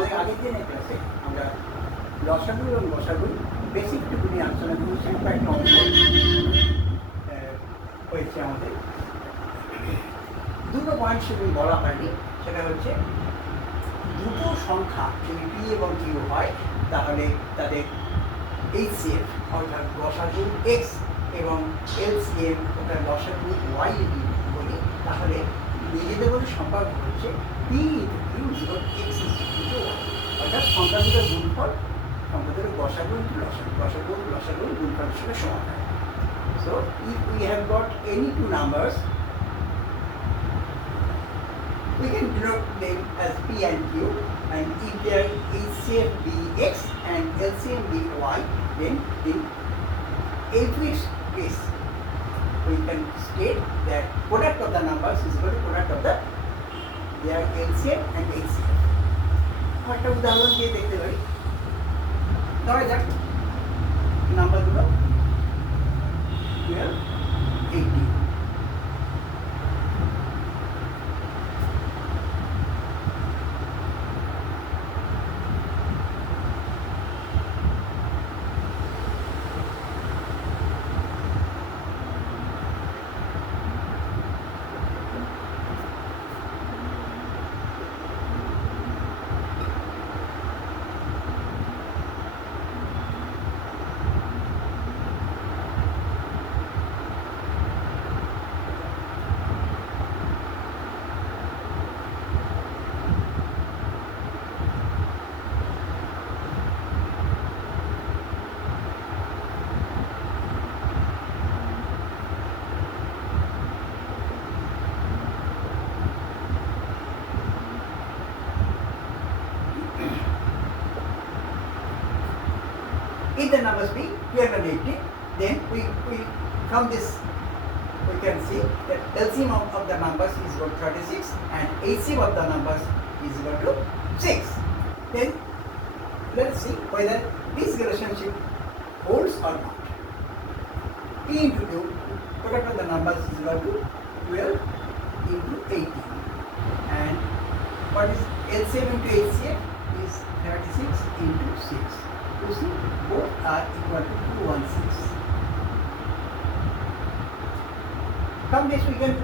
আমাদের আগের দিনের ক্লাসে আমরা লসাগু এবং গসাগু বেসিকটুকুনি আলোচনা করেছি, কয়েকটা অঙ্ক হয়েছে আমাদের। দুটো পয়েন্ট সেদিন বলা হয়নি, সেটা হচ্ছে দুটো সংখ্যা যদি পি এবং কিউ হয় তাহলে তাদের এইচসিএফ অর্থাৎ গসাগু এক্স এবং এলসিএম অর্থাৎ গসাগু ওয়াই যদি বলি তাহলে নিজেদের মধ্যে সম্পর্ক হচ্ছে P into Q equal X into Y, অর্থাৎ সংখ্যা দুটো গুণফল সংখ্যা দুটো গসাগু ইন্টু লসাগু, লসাগু গুণফলের সঙ্গে সমান হয়। So if we have got any two numbers, we can denote them as P and Q, and if their HCF be X and LCM be Y, then in every case we can state that product of the numbers is equal to product of their LCM and HCF. একটা উদাহরণ দিয়ে দেখতে পারি। ধরা যাক নাম্বারগুলো 12, 18. If the numbers be 12 and 18, then we from this we can see that LCM of the numbers is equal to 36 and HCF of the numbers is equal to 6. Then let's see whether this relationship holds or not. P into Q, product of the numbers is equal to 12 into 18, and what is LCM into HCF is 36 into 6. You see, both are equal to 216. From this we can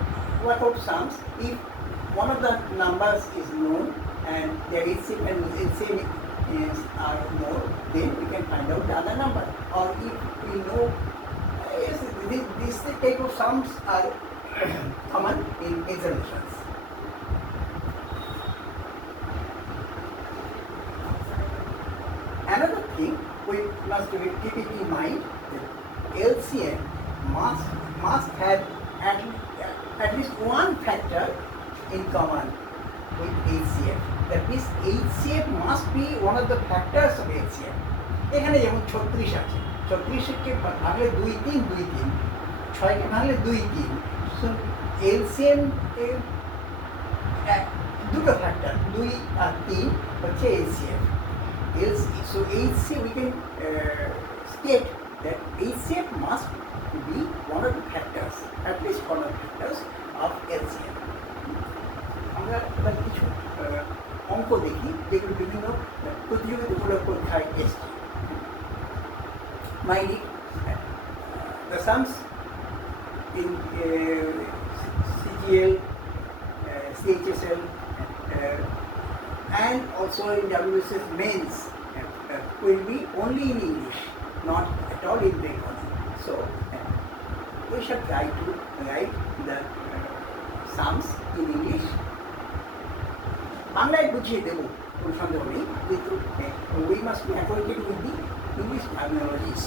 work out sums. If one of the numbers is known and their HCF and LCM are known, then we can find out the other number. Or if we know, yes, this type of sums are common in examinations. Another thing we must keep it in mind that LCM must have at least one factor in common with HCF. That means HCF must be one of the factors of LCM. এখানে যেমন 36 আছে, 36কে ভাঙলে 2 3 2 3, 6কে ভাঙলে 2 3, so LCM দুটো factor 2 আর 3 হচ্ছে LCM. So HCF we can state that HCF must be one of the factors, at least one of the factors of LCM. আমরা এবার কিছু অঙ্ক দেখি যেগুলো বিভিন্ন প্রতিযোগিতামূলক পরীক্ষায় এসছে। Mind the sums in CGL, CHSL, and also in WSS mains will be only in English, not at all in Bengali. So we shall try to write the sums in English. বাংলায় বুঝিয়ে দেবো, কোনো সন্দেহ নেই, কিন্তু we must be acquainted with the English terminologies.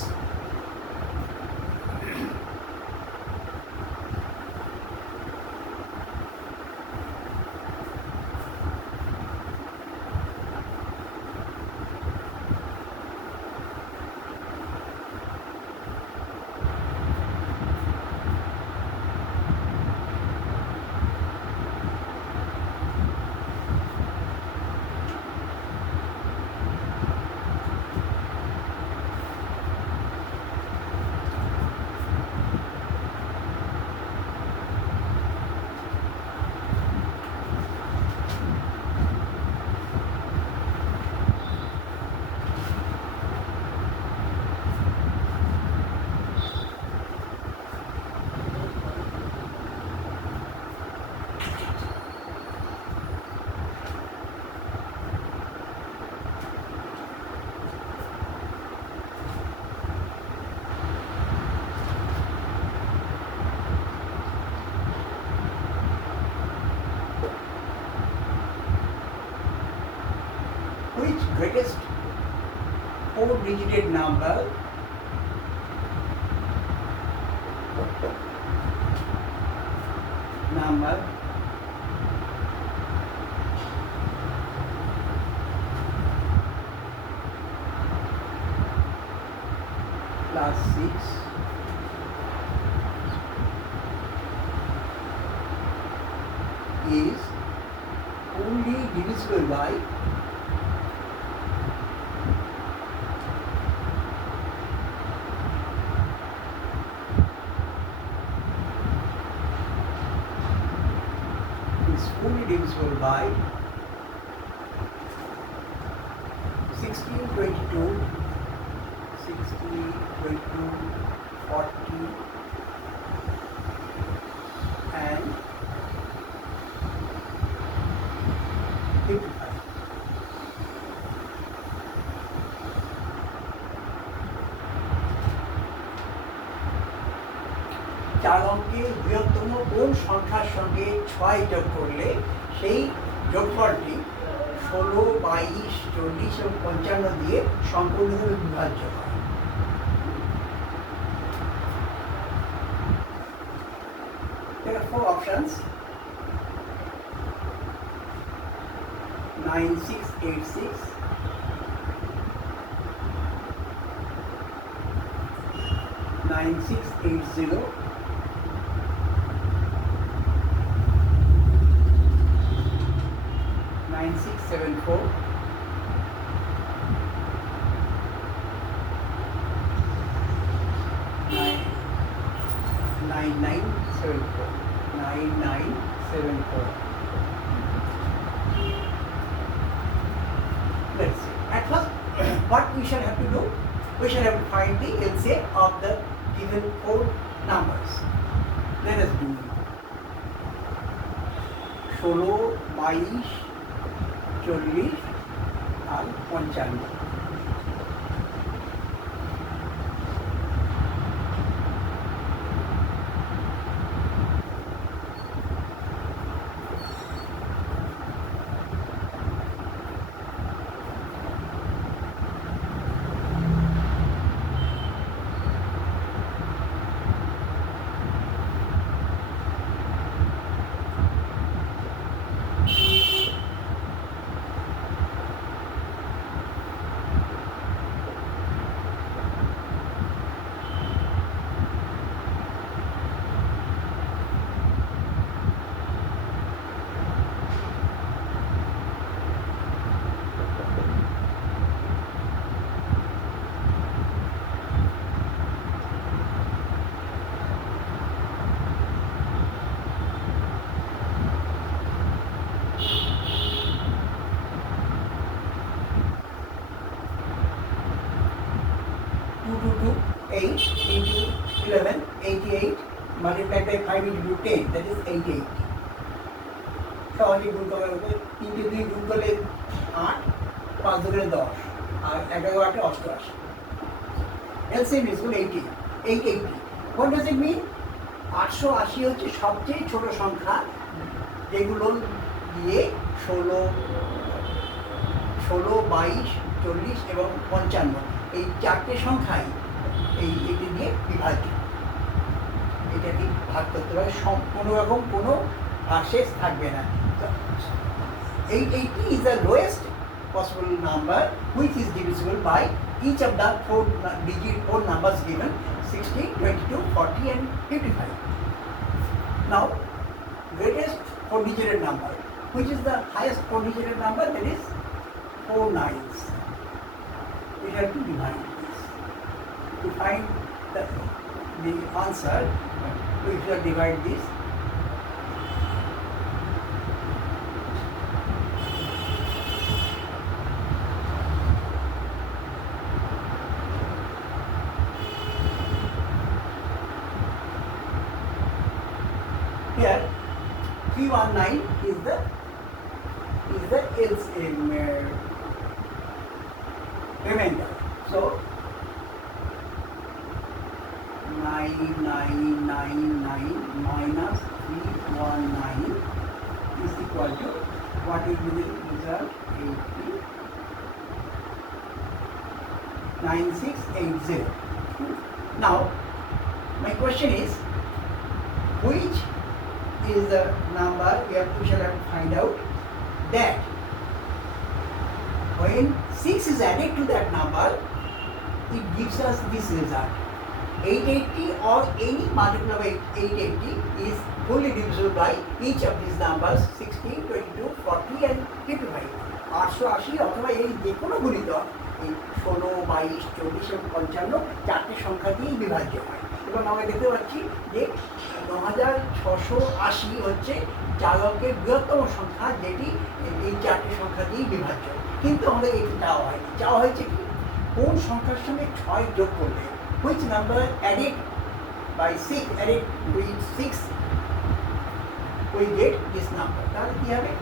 greatest four-digit number plus 6 is only divisible by divisible by 16, 22, 40 and 55. চার অঙ্কের বৃহত্তম কোন সংখ্যার সঙ্গে 6 যোগ করলে সেই যোগফলটি 16, 22, 40 এবং 55 দিয়ে সম্পূর্ণভাবে বিভাজ্য হয়? There are 4 options: 9686, 9680, 9674, 9974. Let's see. At first, what we shall have to do? We shall have to find the LCM of the given 4 numbers. Let us do 16, 22, 40 R 55. into 11, 88 multiplied by 5 into 10, that is 88. সহজে গুণ করা হবে। 3 দিয়ে 2 গুণ করলে 8, 5 দুগুণে 10 আর 11 8 88। LCM is equal 80, 880. What does it mean? 880 হচ্ছে সবচেয়ে ছোট সংখ্যা যেগুলো দিয়ে 16, 22, 40 এবং 55 এই চারটে সংখ্যাই এটি দিয়ে বিভাজ্য। এটাকে ভাগ করতে পারে, কোনো রকম কোনো ভাগশেষ থাকবে না। 880 is the lowest possible number which is divisible by each of the 4 numbers given: 16, 22, 40 and 55. Now, greatest 4-digit number, which is the highest 4-digit number, that is 4 nines. We have to divide this. To find the answer, we shall divide this. Here 319 is the remainder. So 9999 minus 319 is equal to, what will be the result? 80. 9680. Now, my question is, which is the number we shall have to find out that when 6 is added to that number, it gives us this result. 880 or any multiple of 880 is fully divisible by each of these numbers 16, 22, 40 and 55. 880 অথবা এই যে কোনো গুণিতক এই 16, 22, 24 এবং 55 চারটি সংখ্যা দিয়েই বিভাজ্য হয়। এবং আমরা দেখতে পাচ্ছি যে 9680 হচ্ছে 4 অঙ্কের বৃহত্তম সংখ্যা, যেটি এই চারটি সংখ্যা দিয়েই বিভাজ্য। কিন্তু আমাদের এটি চাওয়া হয়েছে কি কোন সংখ্যার সঙ্গে 6 যোগ করলে, which number added by 6 added with 6 we get this number. তাহলে কি হবে?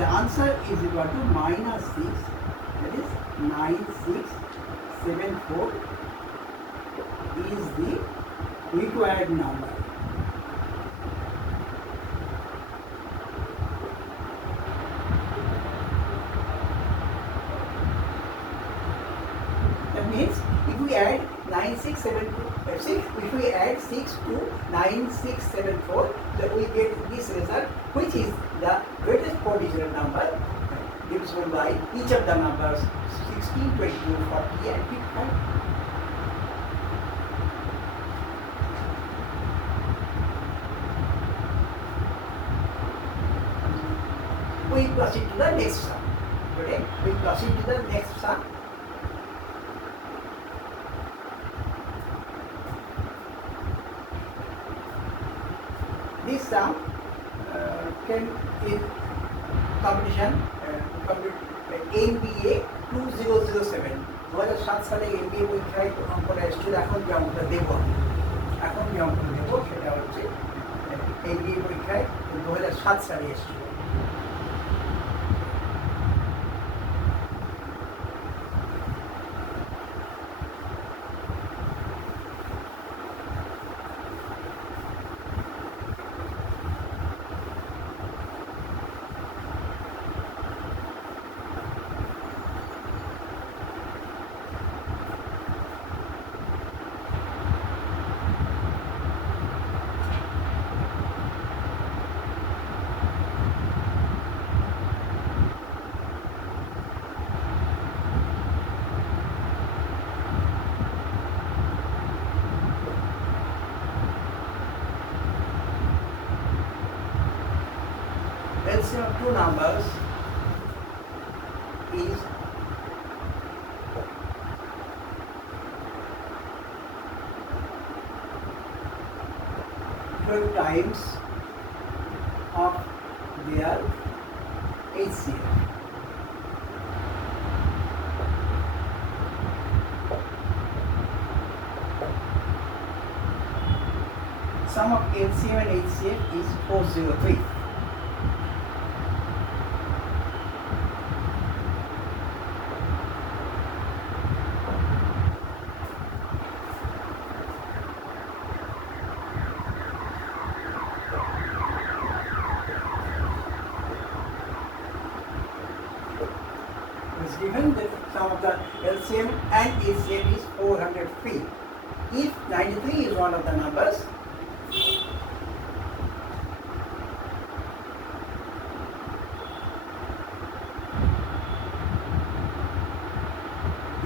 The answer is equal to -6, that is 9674 is the required number. That means if we add 9674, if we add 6 to 9674, then we get this result, which is the greatest four-digit number divisible by each of the numbers 16, 22, 40 and 55. We proceed to the next sum. Today we proceed to the next sum. This sum came in competition NBA 2007. 2007 সালে NBA পরীক্ষায় অঙ্কটা এসেছিল। এখন যে অঙ্কটা দেবো সেটা হচ্ছে NBA পরীক্ষায় 2007 সালে এসেছিল। LCM of two numbers is 12 times of their HCF. Sum of LCM and HCF is 403. Given that sum of the LCM and HCF is 403. If 93 is one of the numbers,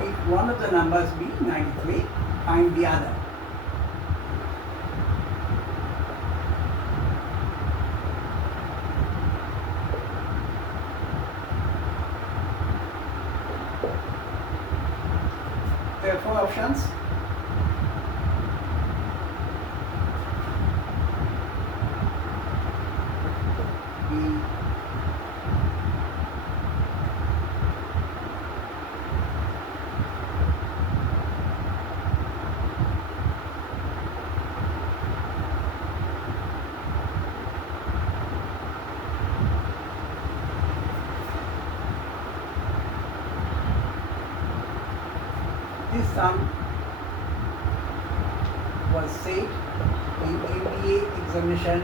if one of the numbers be 93, find the other. There are four options. B, this sum was said in NBA examination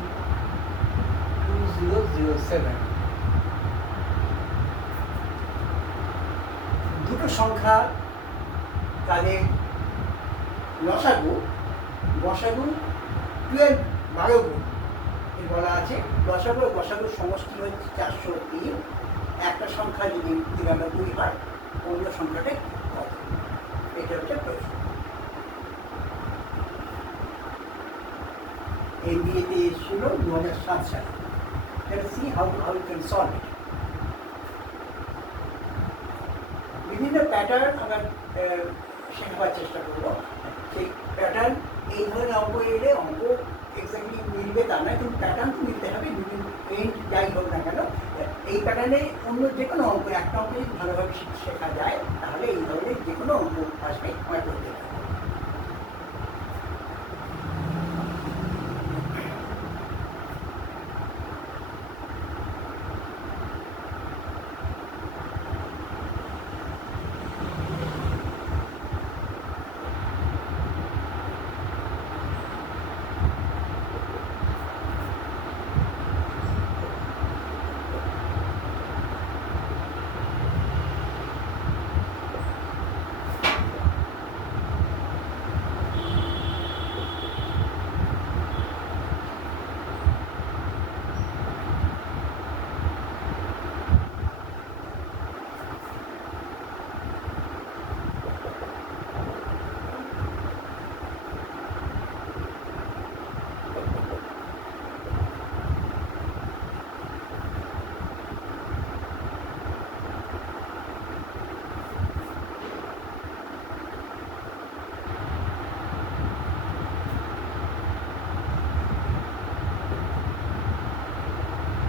2007. দুটো সংখ্যা তাহলে লসাগু 12 গুণ বলা আছে লসাগুর সমষ্টি হচ্ছে 403। একটা সংখ্যা যদি 93 হয় অন্য সংখ্যাটা কত, এটা হচ্ছে প্রশ্ন। এমবিএতে এসেছিল 2007 সালে। Let's see how you can solve it. বিভিন্ন প্যাটার্ন আমরা শেখাবার চেষ্টা করবো। সেই প্যাটার্ন এই ধরনের অঙ্ক এলে অঙ্ক এক্স্যাক্টলি মিলবে তা নয়, কিন্তু প্যাটার্ন তো মিলতে হবে। বিভিন্ন পেন্ট যাই হোক না কেন, এই প্যাটার্নে অন্য যে কোনো অঙ্ক, একটা অঙ্ক যদি ভালোভাবে শেখা যায় তাহলে এই ধরনের যে কোনো অঙ্ক আসবে আমরা করতে পারবো।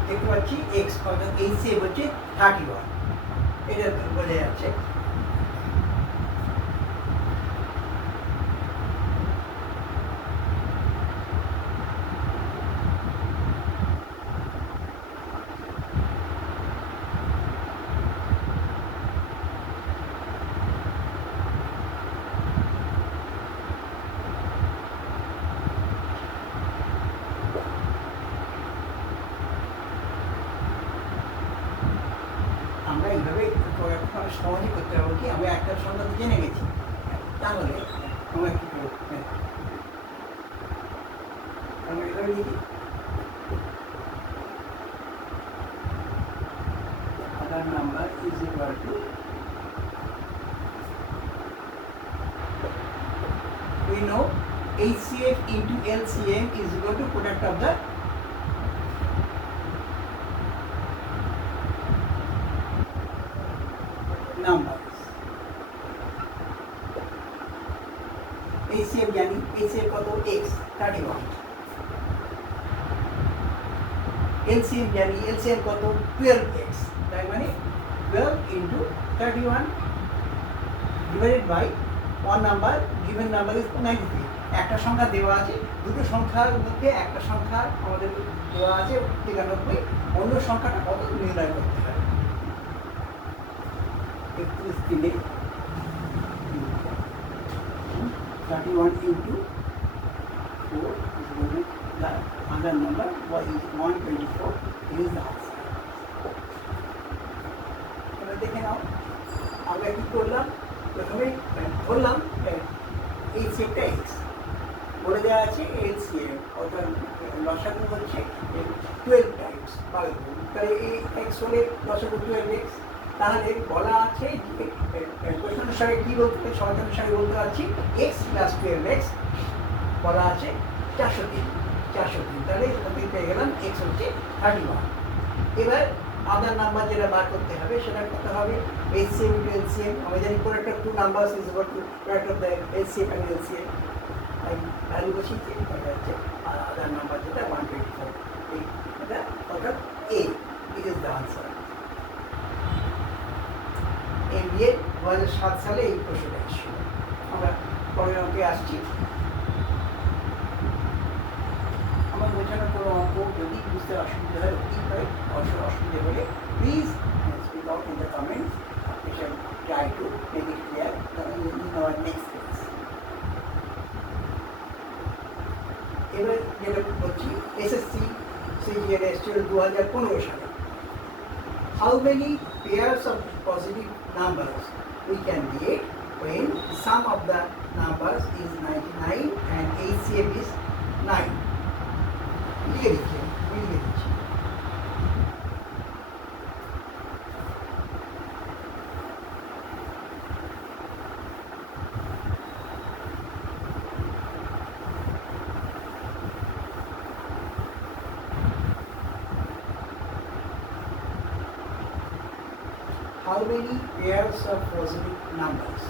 দেখতে পাচ্ছি এক্স অর্থাৎ এইচসিএফ হচ্ছে 31, এটা বোঝা যাচ্ছে। আমরা এইভাবে সহজে করতে পারবো কি, আমরা একটা সংখ্যা জেনে গেছি, তাহলে আমরা কি করবো, আমরা এভাবে লিখি আদার number is equal two, we know HCF into LCM is equal to product of the numbers. HCF জানি, HCF কত x 31, LCM জানি, LCM কত 12x, তাই মানে 12 into 31 divided by one number, given number is 93. একটা সংখ্যা দেওয়া আছে, দুটো সংখ্যার মধ্যে একটা সংখ্যা আমাদের দেওয়া আছে 93, অন্য সংখ্যাটা কত নির্ণয় করতে হবে। 31 দিনে 31 into 4 is going to the other number, y is 124 is the answer. এবার দেখে নাও আমরা কি করলাম, প্রথমে ধরলাম এই সেটটা এক্স, বলে দেওয়া আছে এলসিএম অর্থাৎ লসাগু হচ্ছে 12 টাইমস 12 গুণ, তাহলে এই এক্স হলে লসাগু 12x। তাহলে বলা আছে যে কোশ্চেন অনুসারে কী বলতে, সমাধান অনুসারে বলতে পারছি এক্স প্লাস 12x বলা আছে 403, তাহলে ওদিকে পেয়ে গেলাম এক্স হচ্ছে 31। এবার আদার নাম্বার যেটা বার করতে হবে সেটা করতে হবে HCF into LCM। আমি জানি product of two numbers is equal to product of the LCM and LCM, তাই ভ্যালু বসিয়েছি, এটা হচ্ছে আর আদার নাম্বার যেটা 124, এটা অর্থাৎ A, it is the answer. MBA 2007 সালে এই প্রশ্নটা এসেছিল। আমরা পরের অঙ্কে আসছি। আমার বোঝানোর কোনো অঙ্ক যদি বুঝতে অসুবিধা হয়, অসুবিধা হলে please speak out in the comments. We shall try to make it clear in our next class. এবার যেটা বলছি SSC CGL এসেছিল 2015 সালে। How many pairs of positive numbers we can create when sum of the numbers is 99 and HCF is 9. লিখে দিচ্ছি, লিখে দিচ্ছি। How many pairs of positive numbers?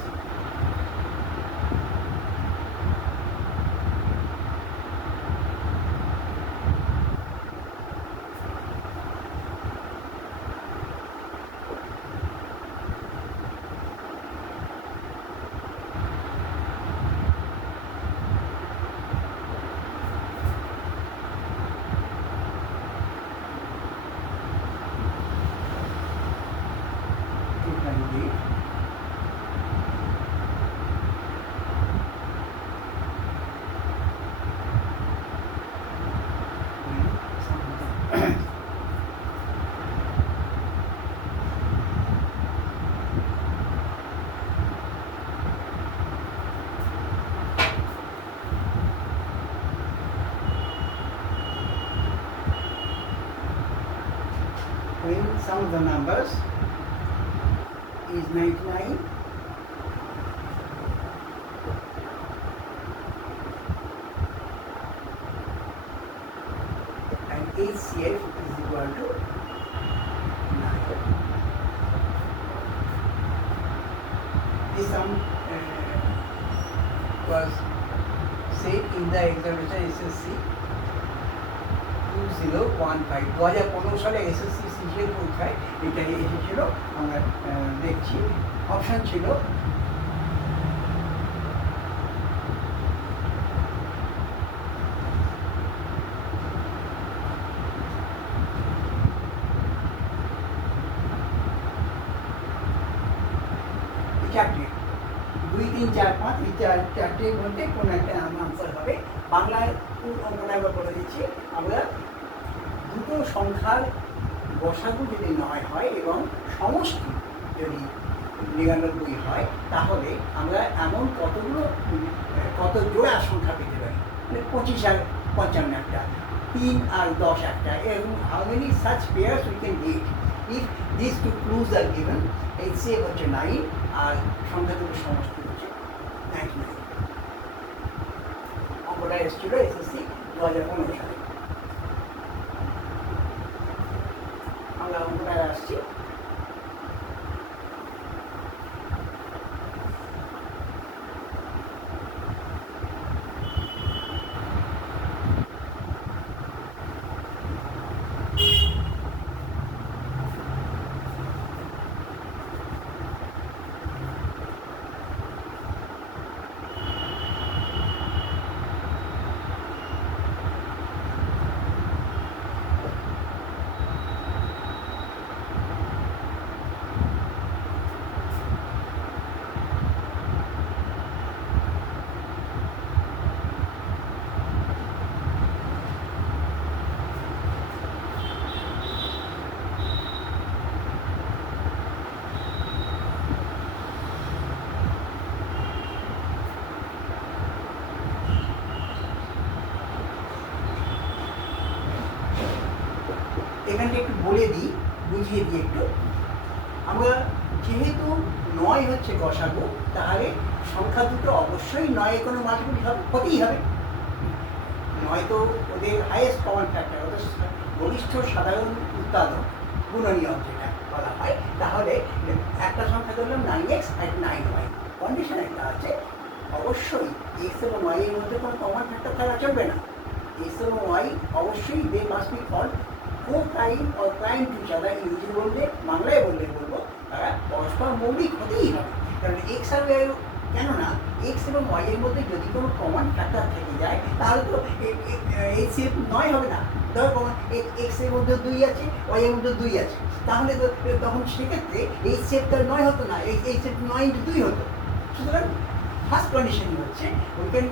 When sum of the numbers is 99 and HCF is equal to 9. This sum was said in the examination SSC 2015 2015 সালে SSC CGL পরীক্ষায় এটা এসেছিল। আমরা দেখছি অপশন ছিল চারটে, 2 3 4 5, এই চারটের মধ্যে কোন একটা আনসার হবে। বাংলায় অঙ্কটা আমরা করে দিচ্ছি। আমরা দুটো সংখ্যার গসাগু যদি 9 হয় এবং সমষ্টি যদি 99 হয়, তাহলে আমরা এমন কত জোড়া সংখ্যা পেতে পারি, মানে 25 আর 55 একটা, 3 আর 10 একটা, এরকম how many such pairs we can get if this two clues are given. HCF হচ্ছে 9 আর সংখ্যা দুটো সমষ্টি হচ্ছে 99। অঙ্কটা এসেছিল এসএসসি 2015 সালে। আমরা অঙ্কটা আসছি। এখানটা একটু বলে দিই, বুঝিয়ে দিই একটু। আমরা যেহেতু 9 হচ্ছে গসাগু, তাহলে সংখ্যা দুটো অবশ্যই 9 কোনো মাল্টিপল হতেই হবে। 9 তো ওদের হাইয়েস্ট কমন ফ্যাক্টর, ওদের ঘনিষ্ঠ সাধারণ উৎপাদক গুণনীয়ক যেটা বলা হয়। তাহলে একটা সংখ্যা ধরলাম 9x আর 9y, কন্ডিশন একটা আছে, অবশ্যই x এবং y এর মধ্যে কোনো কমন ফ্যাক্টর থাকা চলবে না। x এবং y অবশ্যই they must be called co-prime or prime to each other। ইংরেজি বললে, বাংলায় বললে বলবো তারা পরস্পর মৌলিক হতেই হবে। কারণ এক্স আর ওয়াই, কেননা এক্স এবং ওয়াই এর মধ্যে যদি কোনো কমন ফ্যাক্টর থেকে যায়, তাহলে তো HCF 9 হবে না। ধর কমন এক্স এর মধ্যে 2 আছে, ওয়াই এর মধ্যে 2 আছে, তাহলে তো তখন সেক্ষেত্রে HCF তো 9 হতো না, HCF 9 × 2 হতো। সুতরাং ফার্স্ট কন্ডিশন হচ্ছে we can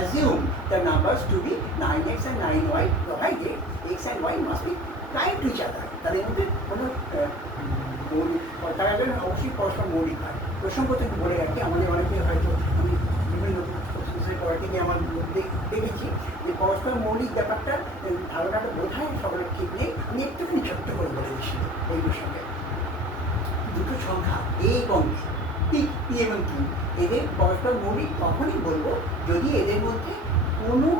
assume the numbers to be 9x and 9y, provided x and y must be prime to each other। তাদের মধ্যে কোনো তারা অবশ্যই পরস্পর মৌলিক হয়। প্রসঙ্গত বলে রাখি, আমাদের অনেকে হয়তো আমি বিভিন্ন সোশ্যাল পড়াতে গিয়ে আমার দেখেছি যে পরস্পর মৌলিক ব্যাপারটা ধারণাটা বোধ হয় সকলের ঠিক নেই। আমি একটুখানি ছোট্ট করে বলে দিচ্ছি এই প্রসঙ্গে। দুটো সংখ্যা এ এবং বি, পি এবং কিউ, এদের পরস্পর মৌলিক তখনই বলবো যদি এদের মধ্যে কোনো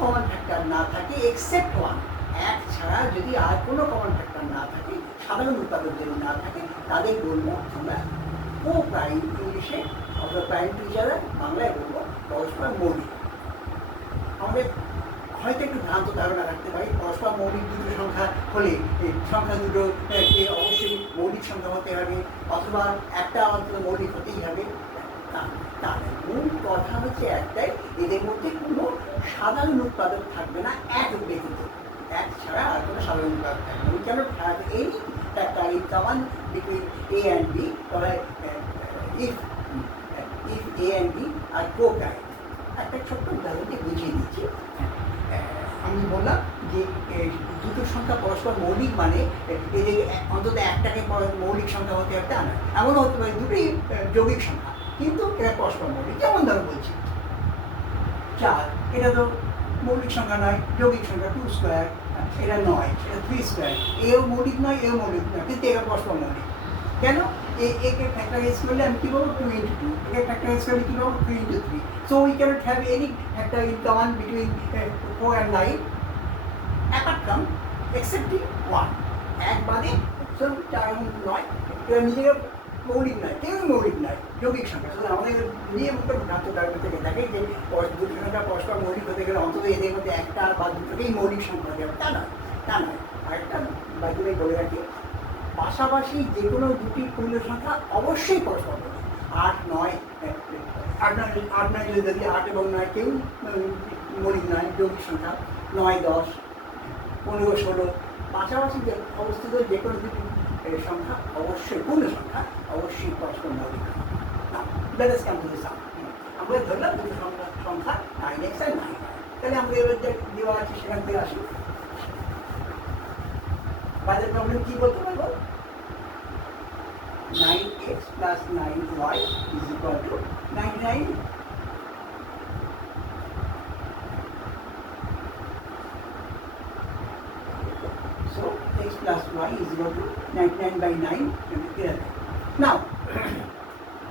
কমন ফ্যাক্টর না থাকে এক্সেপ্ট ওয়ান। এক ছাড়া যদি আর কোনো কমন ফ্যাক্টর না থাকে, সাধারণ উৎপাদক যদি না থাকে, তাদের বলবো আমরা কো প্রাইম, ইংলিশে অথবা প্রাইম টু ইচ আদার, বাংলায় বলবো পরস্পর মৌলিক। আমাদের হয়তো একটু ভ্রান্ত ধারণা রাখতে পারি পরস্পর মৌলিক দুটো সংখ্যা হলে সংখ্যা দুটো অবশ্যই মৌলিক সংখ্যা হতে হবে, অথবা একটা অন্তত মৌলিক হতেই হবে। তার মূল কথা হচ্ছে একটাই, এদের মধ্যে কোনো সাধারণ উৎপাদক থাকবে না, এক ব্যতীত। এক ছাড়া আর কোনো সাধারণ উৎপাদক থাকবে না। We cannot have any factor in common between A and B, তবে if A and B are coprime. একটা ছোট্ট উদাহরণকে বুঝিয়ে দিচ্ছি। আমি বললাম যে দুটো সংখ্যা পরস্পর মৌলিক মানে এদের অন্তত একটাকে মৌলিক সংখ্যা হতে হবে তা না, এমনও হতে পারে দুটোই যৌগিক সংখ্যা কিন্তু এরা পরস্পর মৌলিক। যেমন ধরো বলছি 4, এটা তো মৌলিক সংখ্যা নয়, যৌগিক সংখ্যা, 2 স্কোয়ার, এটা নয়, এটা 3 স্কোয়ার, এও মৌলিক নয়, এও মৌলিক নয়, কিন্তু এরা পরস্পর মৌলিক। কেন? একে ফ্যাক্টরাইজ করলে আমি কী বলবো 2 into 2, একে ফ্যাক্টরাইজ করলে কী বলবো 3 into 3। So we cannot have any factor in common between 4 and 9 apart from excepting 1, এক বাদে। So 4 এবং 9 এরা নিজেরা মৌলিক নয়, কেউই মৌলিক নয়, যৌগিক সংখ্যা। সুতরাং আমাদের নিয়ম ভ্রান্ত ধারণা থেকে দেখে যে দুটো সংখ্যা পরস্পর মৌলিক হতে গেলে অন্তত এদের মধ্যে একটা বা দুটোকেই মৌলিক সংখ্যা হতে হবে, তা নয়। আরেকটা বাইরে বলে রাখি, পাশাপাশি যে কোনো দুটি পূর্ণ সংখ্যা অবশ্যই পরস্পর মৌলিক। 8, 9 যদি 8 এবং 9 কেউ মৌলিক নয়, যৌগিক সংখ্যা। 9, 10, 15, 16 পাশাপাশি যে অবস্থিত যে কোনো দুটি সংখ্যা অবশ্যই পূর্ণ সংখ্যা অবশ্যই পরস্পর মৌলিক। আমরা ধরলাম দুটো সংখ্যা 9x আর 9y, তাহলে আমরা এবার যে দেওয়া আছে সেখান থেকে আসি। বাজার প্রবলেম কী বলতে পারবো? 9x plus 9y is equal to 99. So x plus y is equal to 99 by 9. Now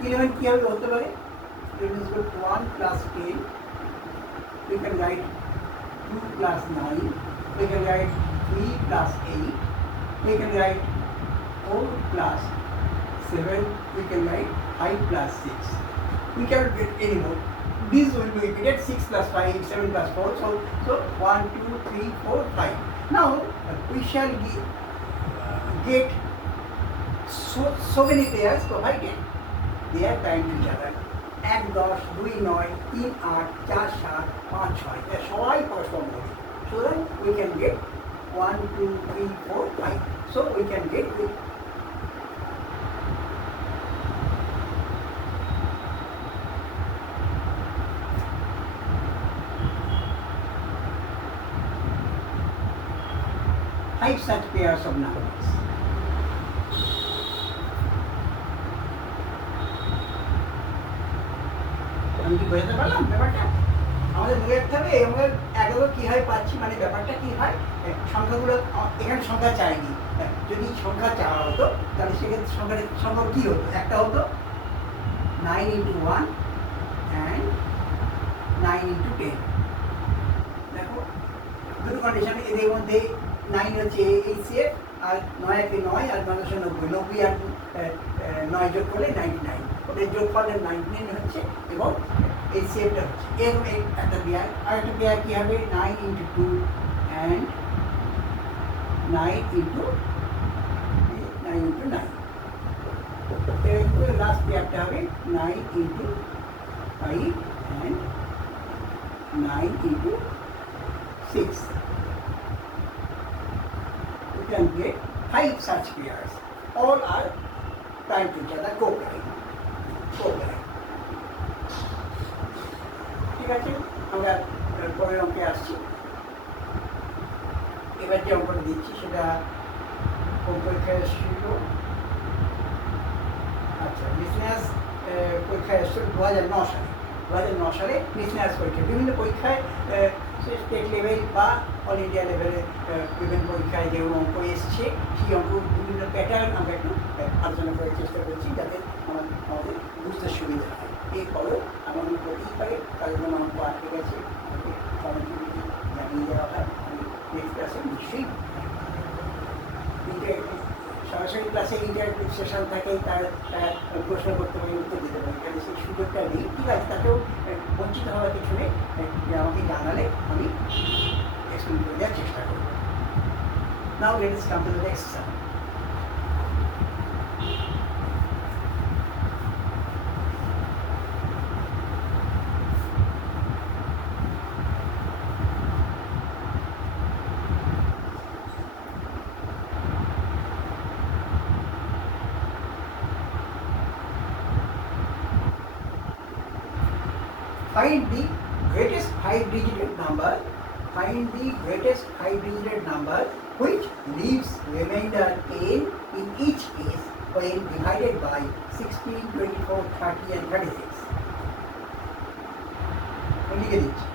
11 কি হবে হতে পারে? 11 is equal to 1 plus 10. We can write 2 plus 9. We can write 3 plus 8. We can write 4 plus 7. We can write 5 plus 6. We cannot get any more. These will be repeated: 6 plus 5, 7 plus 4. So 1, 2, 3, 4, 5. Now we shall get so many pairs provided they are timed to each other. 1, 10, 2, 9, 3, 8, 4, 7, 5, 6. They are সবাই পরস্পর মৌলিক। So that we can get 1, 2, 3, 4, 5. So we can get with 5 such pairs of numbers. আমি কি বোঝাতে পারলাম ব্যাপারটা? আমাদের মনে রাখতে হবে আমরা 11 কীভাবে পাচ্ছি, মানে ব্যাপারটা কী হয়, সংখ্যাগুলো এখানে সংখ্যা চাইনি। যদি সংখ্যা চাওয়া হতো তাহলে সেক্ষেত্রে সংখ্যা কী হতো? একটা হতো 9 into 1 and 9 into 10। দেখো দুটো কন্ডিশন, এদের মধ্যে 9 হচ্ছে HCF, আর 9 একে 9 আর 9 90 আর 9 যোগ করলে 99, ওদের যোগ করলে 99 হচ্ছে এবং HCFটা হচ্ছে এরকম একটা পেয়ার। আর একটা পেয়ার কী হবে? 9 into 2 and 9 into 9। এরপরে লাস্ট পেয়ারটা হবে 9 into 5 and 9 into 6. You can get 5 such pairs. All are prime to each other, co-prime. ঠিক আছে, আমরা পরের অঙ্কে আসছি। এবার যে অঙ্কটা দিচ্ছি সেটা পরীক্ষায় ছিল। আচ্ছা, মিসলেনিয়াস পরীক্ষায় এসেছিল 2009 সালে। 2009 সালে মিসলেনিয়াস পরীক্ষা, বিভিন্ন পরীক্ষায় স্টেট লেভেল বা অল ইন্ডিয়া লেভেলে বিভিন্ন পরীক্ষায় যে অঙ্ক এসছে, সেই অঙ্ক বিভিন্ন প্যাটার্ন আমরা একটু আলোচনা করার চেষ্টা করছি, যাতে আমাদের বুঝতে সুবিধা হয়। এরপরেও এমন হতেই পারে কারণ কোনো অঙ্ক আটকে গেছে, আমাকে কমেন্টে যদি জানিয়ে দেওয়া হয়, আমি নেক্সট ক্লাসে নিশ্চয়ই সরাসরি ক্লাসে ইন্টারেক্টিভ সেশন থাকে, তার প্রশ্ন করতে পারি, উত্তর দিতে পারি, এখানে সেই সুযোগটা নেই। ঠিক আছে, তাকেও বঞ্চিত হওয়ার কিছু নেই, আমাকে জানালে আমি এক্সপ্লেন করে দেওয়ার চেষ্টা করব। Now let us come to the next sum. Find the greatest 5-digit number. Find the greatest 5-digit number which leaves remainder 10 in each case when divided by 16, 24, 30 and 36. লিখে দিচ্ছি।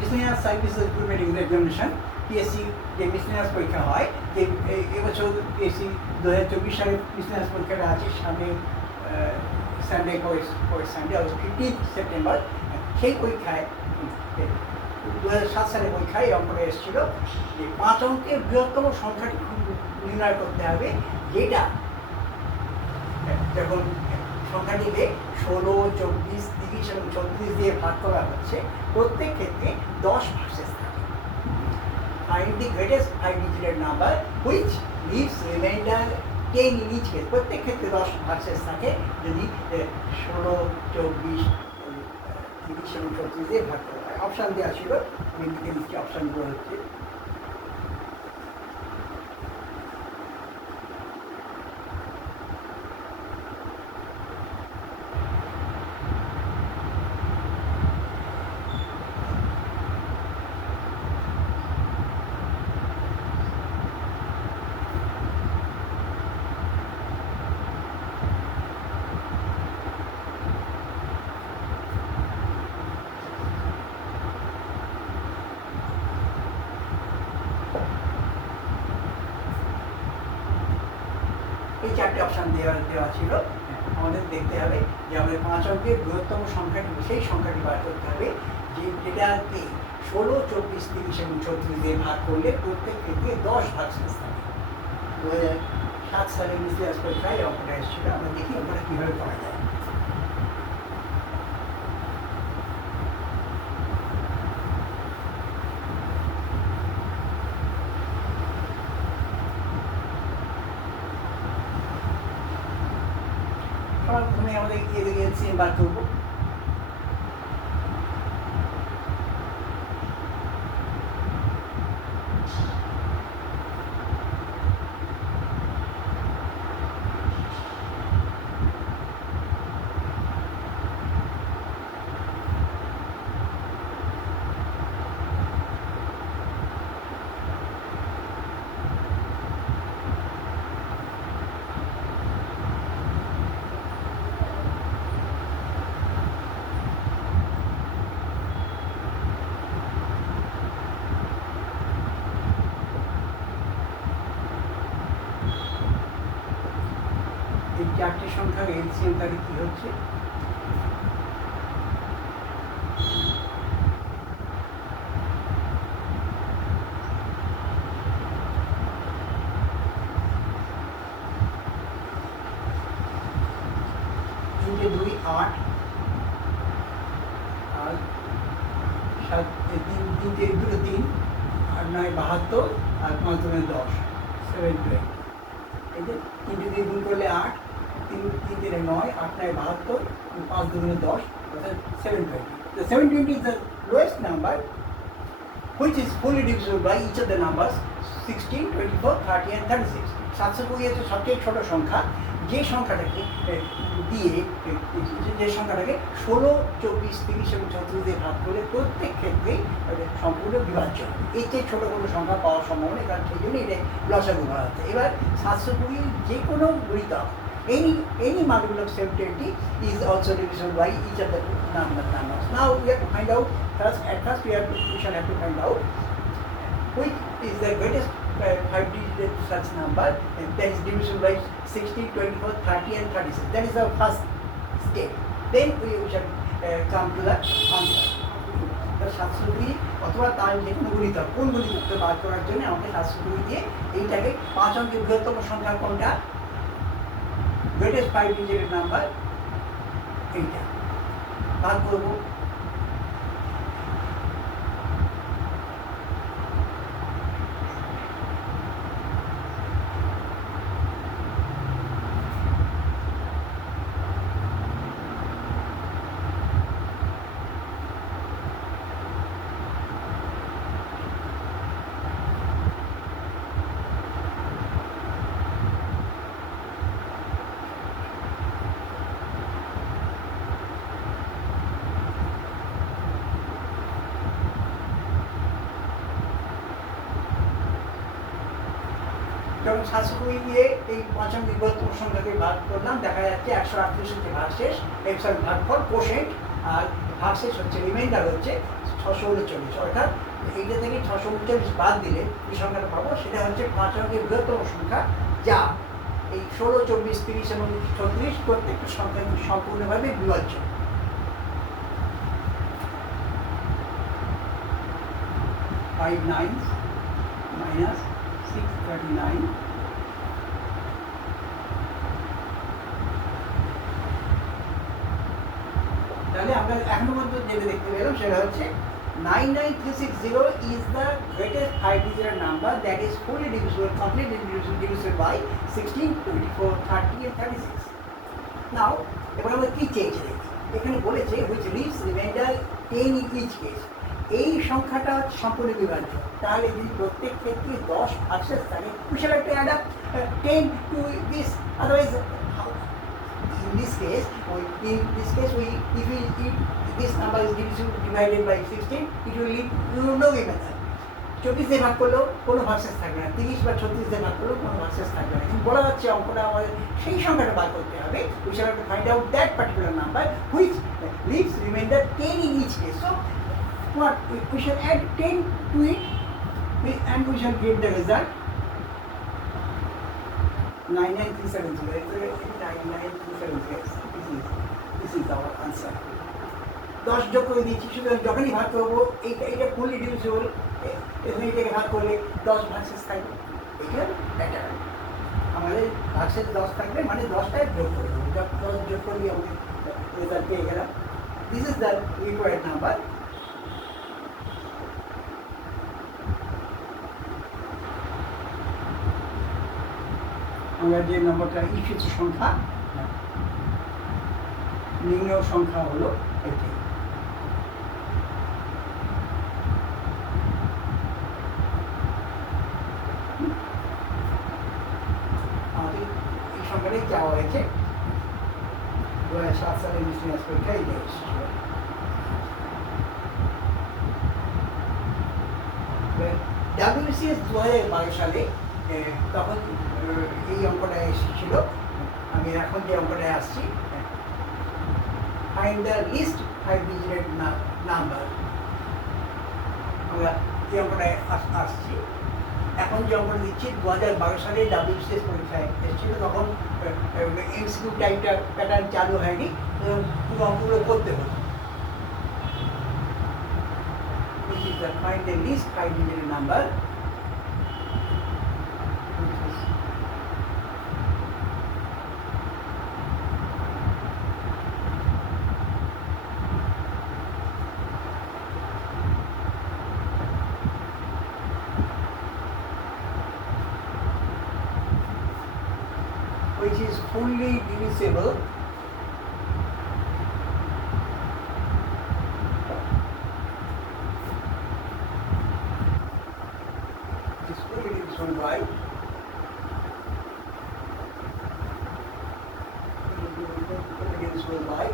Miscellaneous service recruitment examination, PSC যে miscellaneous পরীক্ষা হয়, যে এবছর PSC 2024 সালে miscellaneous পরীক্ষাটা আছে, সামনে সানডে পরের সানডে 15 সেপ্টেম্বর। সেই পরীক্ষায় 2007 সালে পরীক্ষায় এই অঙ্কটা এসেছিল যে 5 অঙ্কের বৃহত্তম সংখ্যাটি নির্ণয় করতে হবে, যেটা যখন সংখ্যাটিকে 16, 24, 30 এবং 36 দিয়ে ভাগ করা হচ্ছে, প্রত্যেক ক্ষেত্রে 10 ভার্সেস থাকে। Find the greatest 5-digit number which leaves remainder 10 in each case. প্রত্যেক ক্ষেত্রে 10 ভার্সেস থাকে, যদি 16, 24, 30 এবং 36 দিয়ে ভাগ করা হয়। অপশান দেওয়া ছিল, আমি লিখে দিচ্ছি অপশানগুলো হচ্ছে। এই 4টে অপশান দেওয়া ছিল। আমাদের দেখতে হবে যে আমাদের 5 অঙ্কের বৃহত্তম সংখ্যাটি, সেই সংখ্যাটি বার করতে হবে যেটাকে 16, 24, 30 এবং 36 দিয়ে ভাগ করলে প্রত্যেক ক্ষেত্রে 10 ভার্সেস থাকে। 2007 সালে মিসলেনিয়াস পরীক্ষায় এই অঙ্কটা এসেছিল। আমরা দেখি অঙ্কটা কীভাবে করা যায়। প্রথমে আমাদের এলসিএম বার করব। এখানে 5 এই চারটে সংখ্যার এলসিএম তাহলে কী হচ্ছে? তিনটে 2 8 আর তিনটে 2 3 আর 9 72 আর 5 2 10 7 20। এই যে তিনটে দিয়ে গুণ করলে 8, 3 3 9, 8 9 72, 5 2 10 অর্থাৎ 720। The 720 is the lowest number which is fully divisible by each of the numbers 16, 24, 30 and 36. 720 হচ্ছে সবচেয়ে ছোট সংখ্যা, যে সংখ্যাটাকে দিয়ে যে সংখ্যাটাকে 16, 24, 30 এবং 36 দিয়ে ভাগ করে প্রত্যেক ক্ষেত্রেই সম্পূর্ণ বিভাজ্য। এই যে ছোটো কোনো সংখ্যা পাওয়ার সম্ভাবনা, কারণ সেই জন্য এটা লসাগু বলা হচ্ছে। এবার 720 যে কোনো গুণিতক any multiple of 720 is also divisible by each of the numbers. Now we have to find out at first we shall have to find out which is the greatest 5-digit such number that is divisible by 60, 24, 30 and 36. That is the first step. Then we shall come to the answer. 720 অথবা তার যে কোনো গুণিতক, কোন গুণিতককে বার করার জন্য আমাকে 720 দিয়ে এইটাকে 5 অঙ্কের বৃহত্তম সংখ্যা কোনটা, greatest 5-digit number, এইটা ভাগ করব। যখন 720 দিয়ে এই 5 অঙ্কের বৃহত্তম সংখ্যাকে ভাগ করলাম, দেখা যাচ্ছে 138 হচ্ছে ভাগশেষ, ভাগফল কোশেন্ট, আর ভাগশেষ হচ্ছে রিমাইন্ডার হচ্ছে 639। অর্থাৎ এইটা থেকে 639 বাদ দিলে যে সংখ্যাটা পাবো সেটা হচ্ছে 5 অঙ্কের বৃহত্তম সংখ্যা, যা এই 16, 24, 30 এবং 36 প্রত্যেকটা সংখ্যা সম্পূর্ণভাবে বিভাজ্য। -5 9 -639 তাহলে আমরা এখনো পর্যন্ত যেটা দেখতে পেলাম সেটা হচ্ছে 99360 is the greatest 5-digit number that is fully divisible, completely divisible by 16, 24, 30 and 36. Now এবার আমরা কি চেয়েছি দেখি, এখানে বলেছে which leaves remainder 10 in each case. এই সংখ্যাটা সম্পূর্ণ বিভাজ্য, তাহলে যদি প্রত্যেক ক্ষেত্রে 10 ভাগশেষ থাকে, we shall have to add up 10 to this, otherwise in this case if this number is divided by 16, it will leave no remainder. 24 দিয়ে ভাগ করলেও কোনো ভাগশেষ থাকবে না, 30 বা 36 দিয়ে ভাগ করলেও কোনো ভাগশেষ থাকবে না। কিন্তু বলা যাচ্ছে অঙ্কটা আমাদের সেই সংখ্যাটা বার করতে হবে, we shall have to find out that particular number which leaves remainder 10 in each case. So what we shall add 10 to it and we shall get the result 99370. 99370. This is our answer. 10 যোগ করে দিচ্ছি, সুতরাং যখনই ভাগ করবো এইটা fully divisible, এটাকে ভাগ করলে 10 ভাগশেষ থাকবে, এটা ব্যাটার। আমাদের ভাগশেষ 10 থাকবে মানে 10টায় যোগ করে দেবো, 10 যোগ করলে আমাদের রেজাল্ট পেয়ে গেলাম। This is the required number. আমরা যে নম্বরটা ইফিত সংখ্যা, নিম্ন সংখ্যা হলো এটি। আমাদের এই সংখ্যাটাই চাওয়া হয়েছে 2007 সালে মিসলিনিয়াস পরীক্ষায় এটা এসেছিল। WBCS 2012 সালে তখন এই অঙ্কটা এসেছিল, আমি এখন যে অঙ্কটায় আসছি, find the list 5-digit number, আমরা এই অঙ্কটায় আসছি। এখন যে অঙ্কটা দিচ্ছি 2012 সালে WCS পরীক্ষায় এসেছিল, তখন এমসিকিউ টাইপটা প্যাটার্ন চালু হয়নি, পুরো অঙ্কগুলো করতে হতো। Which is the find the least 5-digit number, which is fully divisible by divisible by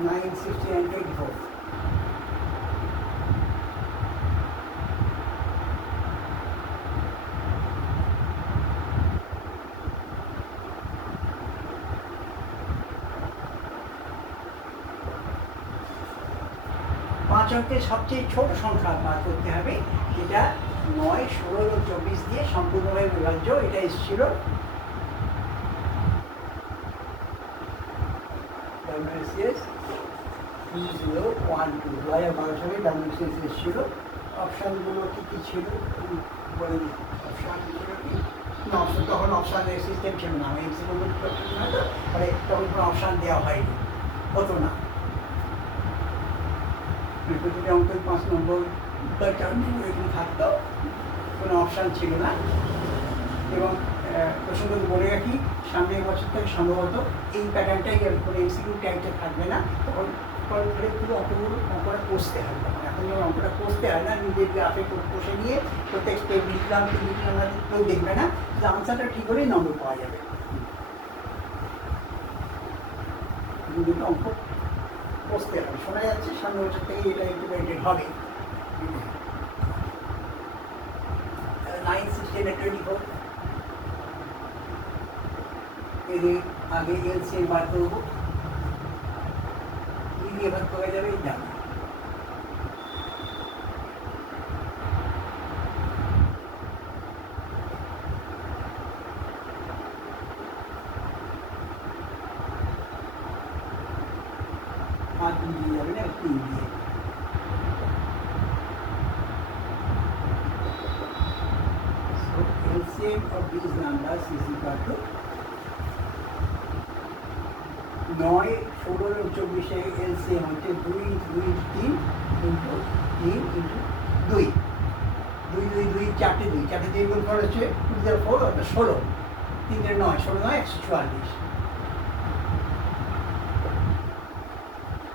9, 60 and 24. পাঁচ অঙ্কের সবচেয়ে ছোট সংখ্যা বার করতে হবে, যেটা 9, 16 এবং 24 দিয়ে সম্পূর্ণভাবে বিভাজ্য। এটা এসেছিল WCS 2012, 2012 সালে WCS এসেছিল। অপশানগুলো কী কী ছিল বলে দিই। অপশান ছিল কি না, অপশান তখন অপশানের সিস্টেম ছিল না, আমি এমসিকিউ করতে না, তো মানে তখন কোনো অপশান দেওয়া হয়নি, হতো না। প্রতিটা অঙ্কের 5 নম্বর বা 4 নম্বর এরকম থাকতো, কোনো অপশান ছিল না। এবং প্রসঙ্গ বলে রাখি, সামনের বছর থেকে সম্ভবত এই প্যাটার্নটাই কোনো এমসিকিউ টাইপটা থাকবে না, তখন ফলে পুরো অঙ্কটা কষতে হবে। তখন এখন যখন অঙ্কটা কষতে হয় না, নিজের গ্রাফে কষে নিয়ে প্রত্যেক স্টেপ লিখলাম কি লিখলাম না কেউ দেখবে না, যে আনসারটা ঠিক হলেই নম্বর পাওয়া যাবে। কিন্তু অঙ্ক কষতে হবে, শোনা যাচ্ছে সামনের বছর থেকে এটা ইমপ্লিমেন্টেড হবে। 9, 16 and 24 এদের আগে এলসিএম বার করবো, দিয়ে ভাগ করা যাবে জানা। হাত দিয়ে যাবে না, 3 দিয়ে। So LCM of these numbers is equal to 9, 16 এবং 24 LCM হচ্ছে 2 × 2 × 3 ইন্টু 3 ইন্টু 2, 2 2 2 4টে 2, 4টে 2 গুণ করে হচ্ছে 4 অর্থাৎ 16, 3 × 9, 16 9 144,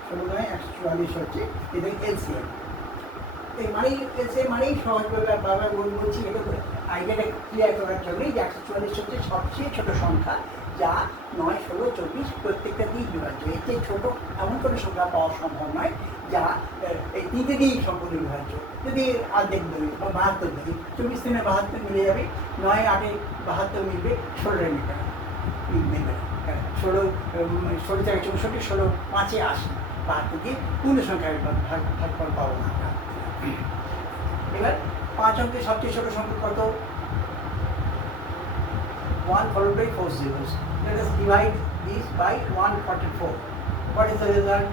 16 9 144 হচ্ছে এদের এলসিএম। এই মানেই এলসিএম মানেই সহজভাবে বারবার বলছি, এটা আইডিয়াটা ক্লিয়ার করার জন্যই যে 144 হচ্ছে সবচেয়ে ছোট সংখ্যা, যা 9, 16, 24 প্রত্যেকটা দিয়েই বিভাজ্য। এর চেয়ে ছোটো এমন কোনো সংখ্যা পাওয়া সম্ভব নয় যা এই 3টে দিয়েই সম্পূর্ণ বিভাজ্য। যদি অর্ধেক ধরি বা 72 ধরি, 24 3 72 মিলে যাবে, 9 8 72 মিলবে, 16 মিটার মিলবে। 16 থেকে 64, 16 5 80, 72 দিয়ে পূর্ণ সংখ্যায় ভাগফল পাবো না। এবার 5 অঙ্কের সবচেয়ে ছোট সংখ্যা কত? 1 followed by 4 zeros. Let us divide this by 144. What is the result?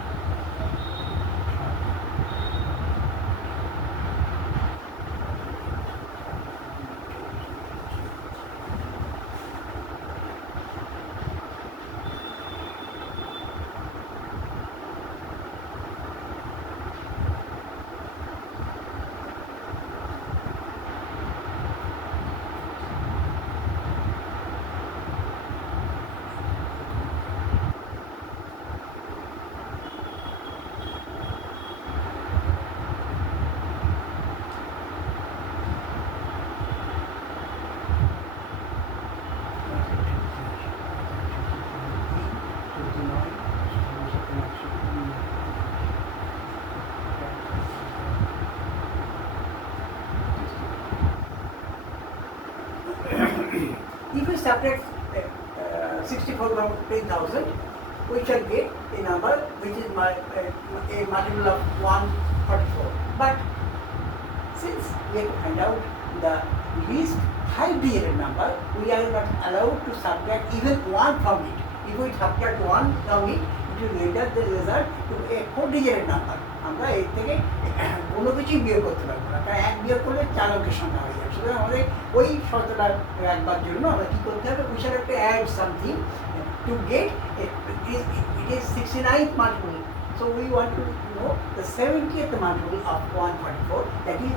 If we subtract 64 from 10,000, we shall get a number which is a multiple of 144. But we have to find out the least 5-digit number. We are not allowed to subtract even 1 from it. If we subtract 1 from it, it will render the result to a 4-digit number. আমরা এর থেকে কোনো কিছুই বিয়োগ করতে পারবো না, কারণ 1 বিয়োগ করলে 4 অঙ্কের সংখ্যা হয়ে যাবে। সুতরাং আমাদের ওই শর্তটা রাখবার জন্য আমরা কী করতে হবে, we shall have to add something to get it is 69th multiple. So we want to know the 70th multiple of 144. That will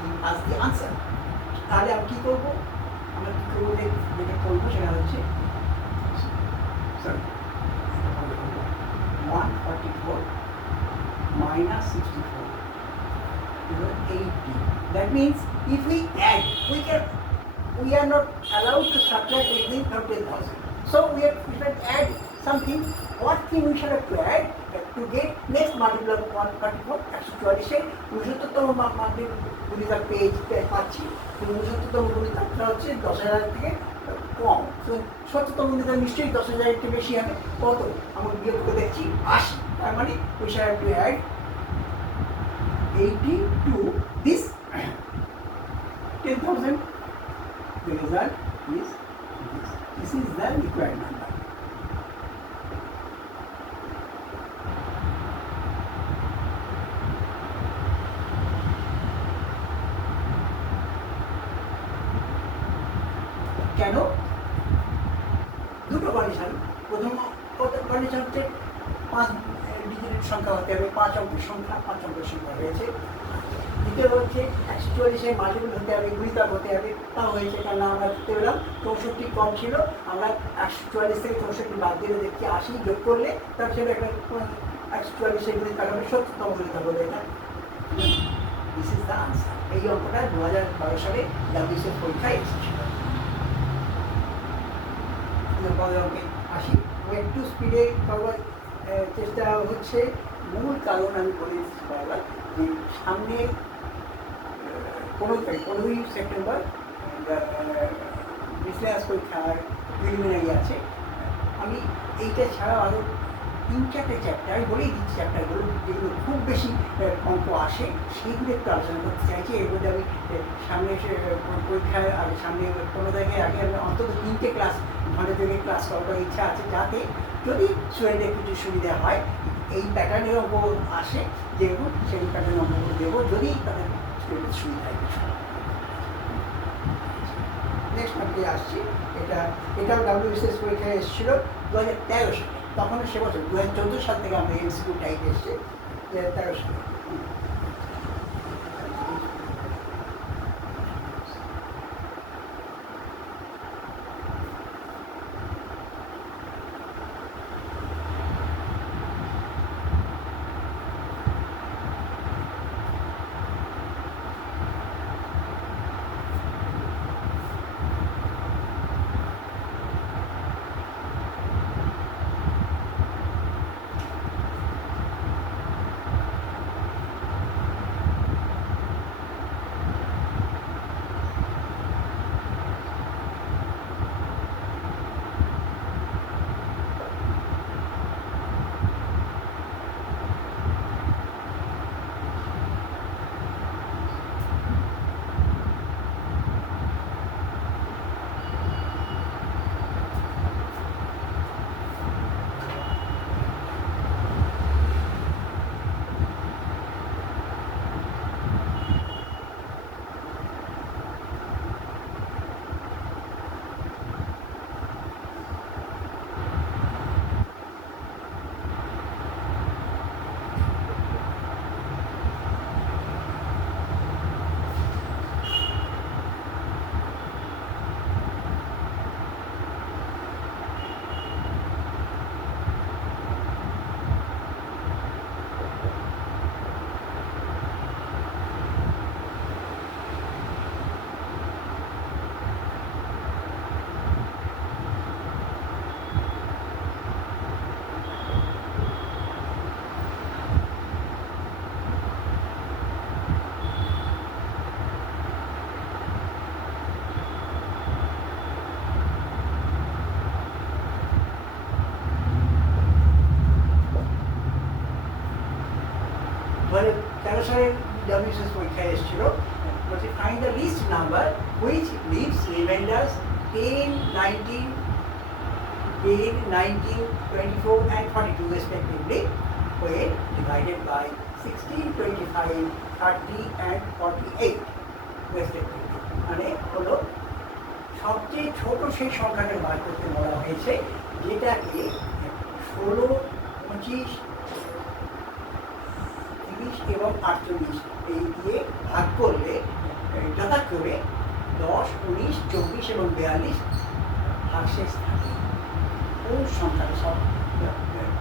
give us the answer. তাহলে আমি কী করবো, আমরা কী করবো, যেটা করবো সেটা হচ্ছে 144 minus 64 80. That means if we add, we are not allowed to subtract anything from 10,000. So we have to add something. What thing we shall have to add to get next multiple of 144? Actually say 69তম গুণিতক পাচ্ছি, 69তম গুণিতকটা হচ্ছে 10,000 থেকে কম। তো 70তম গুণিতক নিশ্চয়ই 10,000 এর থেকে বেশি হবে। কত? আমরা বিয়োগ করে দেখছি 80। তার মানে we shall have to add 80 to this 10,000. The result is this. This is the required number. কেন? দুটো কন্ডিশন। প্রথম কন্ডিশন হচ্ছে 5 ডিজিটের সংখ্যা হতে হবে, 5 অঙ্কের সংখ্যা, 5 অঙ্কের সংখ্যা হয়েছে। দ্বিতীয় হচ্ছে 144 মাল্টিপল হতে হবে, গুণিতক হতে হবে, তাও হয়েছে। কারণ আমরা ধরতে পেলাম 64 কম ছিল, আমরা 144 থেকে 64 বাদ দিলে দেখছি 80 যোগ করলে তার সাথে একটা 144 গুণিতক হবে, 70তম গুণিতক হবে। এটা দিস ইজ দ্য আনসার। এই অঙ্কটা 2012 সালে WBCS পরীক্ষায় এসেছিল। অঙ্কে আসি, একটু স্পিডে করবার চেষ্টা হচ্ছে। মূল কারণ আমি বলে দিচ্ছি বারবার, যে সামনে 15ই সেপ্টেম্বর বিসিএস পরীক্ষার প্রিলিমিনারি আছে। আমি এইটা ছাড়াও আরও 3-4টে চ্যাপ্টার বলেই দিচ্ছি, চ্যাপ্টারগুলো যেগুলো খুব বেশি অঙ্ক আসে সেইগুলো একটু আলোচনা করতে চাইছি। এর মধ্যে আমি সামনে পরীক্ষার আগে, সামনে 15 তারিখের আগে আমি অন্তত 3টে ক্লাস, ঘন্টা থেকে ক্লাস করার ইচ্ছা আছে, যাতে যদি স্টুডেন্টের কিছু সুবিধা হয়, এই প্যাটার্নের অঙ্ক আসে যেরকম, সেই প্যাটার্নের অঙ্কগুলো দেবো যদি তাদের স্টুডেন্টের সুবিধা হয় কিছু। নেক্সট মান্থে আসছি, এটাও WBCS পরীক্ষায় এসেছিলো 2013 সালে। তখনও সে বছর 2014 সাল থেকে আমরা MCQ টাইপ এসছে 2013 সালে। মানে 13 সালে WBCS পরীক্ষায় এসেছিল, বলছে find the least number which leaves remainders 10, 19, 10, 19, 24 and 42 respectively when divided by 16, 25, 30 and 48 respectively. মানে হলো সবচেয়ে ছোট সেই সংখ্যাটা বার করতে বলা হয়েছে যেটাকে 16, 25, 30 এবং 48 এই দিয়ে ভাগ করলে যথাক্রমে 10, 19, 24 এবং 42 ভাগশেষ থাকে। কোন সংখ্যাটা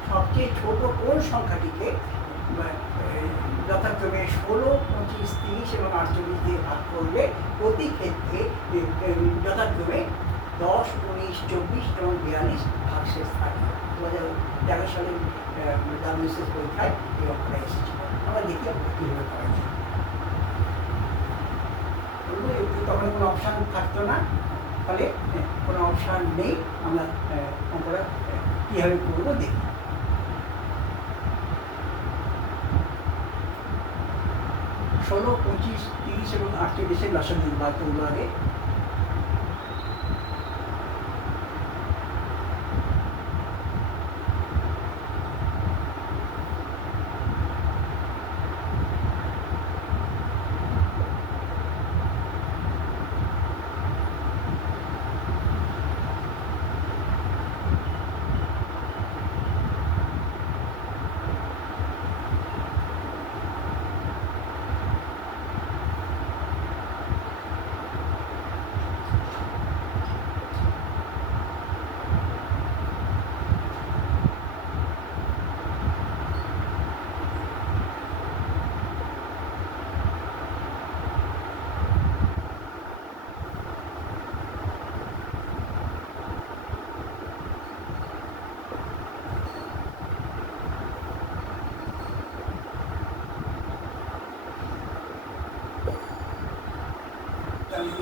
সবচেয়ে ছোট কোন সংখ্যাটিকে যথাক্রমে 16, 25, 30 এবং 48 দিয়ে ভাগ করলে প্রতি ক্ষেত্রে যথাক্রমে 10, 19, 24 এবং 42 ভাগশেষ থাকে। 2013 সালে WSS পরীক্ষায় এই অঙ্কটা এসেছিল। আমরা দেখি কীভাবে করা যায়। তখন কোনো অপশান থাকতো না, ফলে কোনো অপশান নেই। আমরা অঙ্কটা কীভাবে করবো দেখি। ষোলো, 25, 30 এবং 48 লসাগু বার করবো আগে।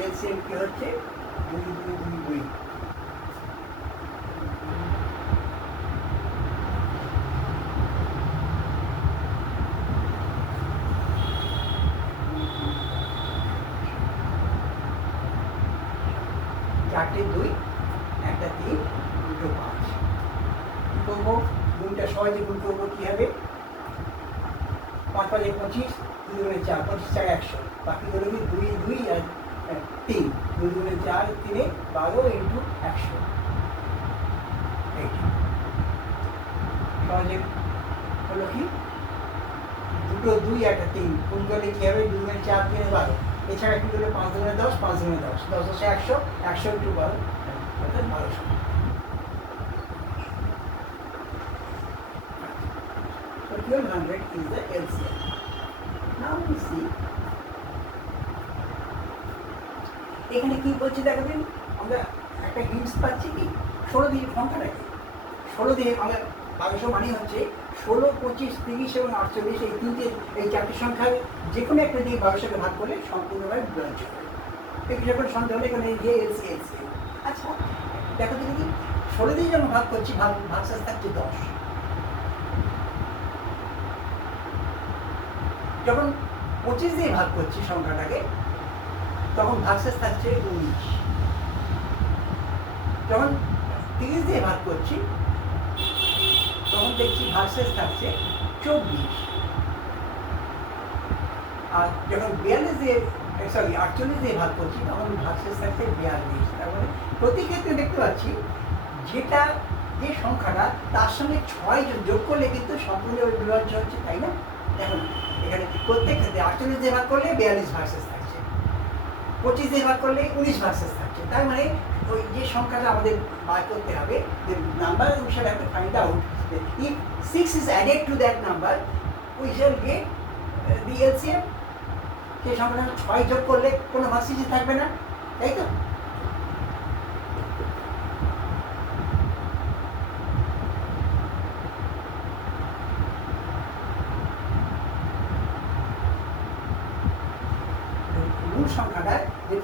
এলসিএম কি হচ্ছে 2, 2, 2, 2। চারটে 2, একটা 3, দুটো 5। কি করবো? গুণটা সহজে গুণ করবো কি হবে? 5, 5, 25, 2, 2, 4, 25, 4, 100। বাকি হলো কি 2, 2 আর 3, 2, 2, 4, 3, 12 ইন্টু 100। সহজে হলো কি দুটো 2 একটা 3 গুণ করলে কি হবে? 2, 2, 4, 3, 12। এছাড়া কি হলো 5, 2, 10, 5, 2, 10, 10, 10, 100, 100 ইন্টু 12 অর্থাৎ 1200। So 1200 is the LCM. Now we see এখানে কি বলছি দেখো দিন, আমরা একটা হিন্টস পাচ্ছি কি 16 দিয়ে সংখ্যাটাকে 16 দিয়ে আমরা 1200 মানে হচ্ছে 16, 25, 30 এবং 48 এই তিনটে এই চারটি সংখ্যার যে কোনো একটা দিয়ে 1200কে ভাগ করলে সম্পূর্ণভাবে ব্রাঞ্চ হবে। একটু যখন সন্দেহ হলে এখানে যে এলসিএম। আচ্ছা দেখো দেখি 16 দিয়ে যখন ভাগ করছি ভাগশেষ থাকছে 10। যখন 25 দিয়ে ভাগ করছি সংখ্যাটাকে তখন ভাগশেষ থাকছে 19। যখন 30 দিয়ে ভাগ করছি তখন দেখছি ভাগশেষ থাকছে 24। আর যখন 48 দিয়ে ভাগ করছি তখন ভাগশেষ থাকছে 42। তারপরে প্রতি ক্ষেত্রে দেখতে পাচ্ছি যেটা যে সংখ্যাটা তার সঙ্গে 6 যোগ করলে কিন্তু সম্পূর্ণ বিভাজ্য হচ্ছে, তাই না? দেখুন এখানে প্রত্যেক ক্ষেত্রে 48 দিয়ে ভাগ করলে 42 ভাগশেষ থাকছে, 25 দিয়ে ভাগ করলে 19 ভাগশেষ থাকছে। তার মানে ওই যে সংখ্যাটা আমাদের বার করতে হবে, the number we shall have to find out if 6 is added to that number we shall get the LCM. সেই সংখ্যাটা 6 যোগ করলে কোনো ভাগশেষই থাকবে না, তাই তো? মূল সংখ্যাটা যে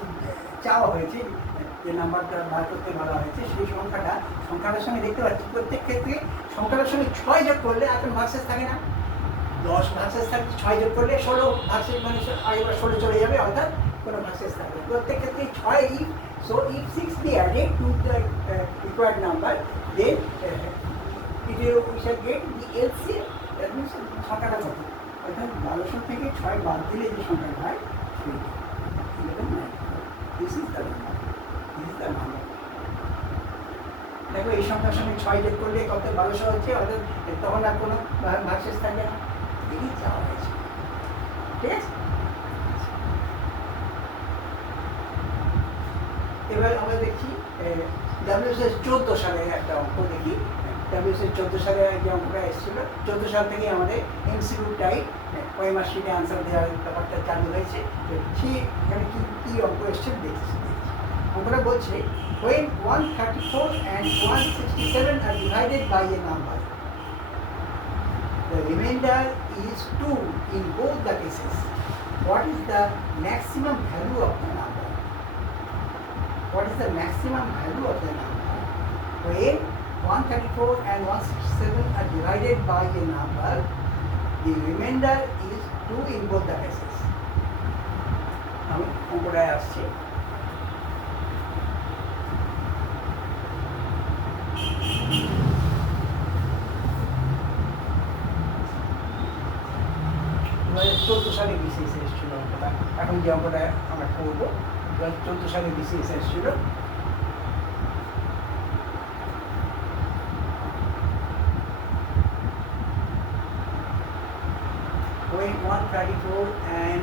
চাওয়া হয়েছে, যে নাম্বারটা বার করতে বলা হয়েছে, সেই সংখ্যাটার সঙ্গে দেখতে পাচ্ছি প্রত্যেক ক্ষেত্রে সংখ্যাটার সঙ্গে 6 যোগ করলে এখন ভাগশেষ থাকে না, 10 ভাগশেষ থাকছে, 6 যোগ করলে 16 ভাগশেষ, মানে আরেকবার 16 চলে যাবে, অর্থাৎ কোনো ভার্সেস থাকবে প্রত্যেক ক্ষেত্রে 6 if so if 6 be added to the required number then we shall get the LCM that means সংখ্যাটা কত অর্থাৎ 1200 থেকে 6 বাদ দিলে যে সংখ্যাটা হয় সেইটা 1194 this is the number দেখো এই সংখ্যার সঙ্গে 6 যোগ করলে কত 1200 হচ্ছে অর্থাৎ তখন আর কোনো ভার্সেস থাকবে না এই চাওয়া হয়েছে ঠিক আছে এবার আমরা দেখছি WSS 14 সালে একটা অঙ্ক দেখি WSS 14 সালে যে অঙ্কটা এসেছিল 14 সাল থেকে আমাদের এমসিকিউ টাইপ কয়েমার শিটে আনসার দেওয়ার ব্যাপারটা চালু হয়েছে সেখানে কী অঙ্ক এসছে দেখছি অঙ্কটা বলছে when 134 and 167 are divided by a number the remainder is 2 in both the cases what is the maximum value of the number what is the maximum value of the number when 134 and 167 are divided by a number the remainder is 2 in both the cases আমি অঙ্কটায় আসছি চোদ্দো সালে BCS এসেছিল অঙ্কটা এখন যে অঙ্কটা আমরা করবো 14 সালে বিসিএস এসেছিল when 134 and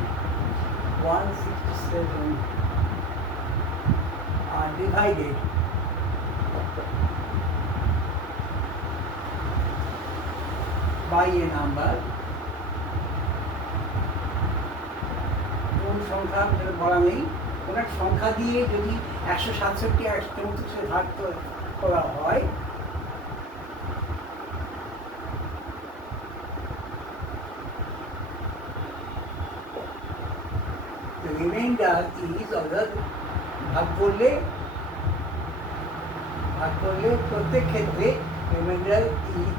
167 are divided by a number কোন সংখ্যা বলা নেই কোন এক সংখ্যা দিয়ে যদি 167 134 ভাগ করা হয় the remainder is অর্থাৎ ভাগ করলে প্রত্যেক ক্ষেত্রে remainder is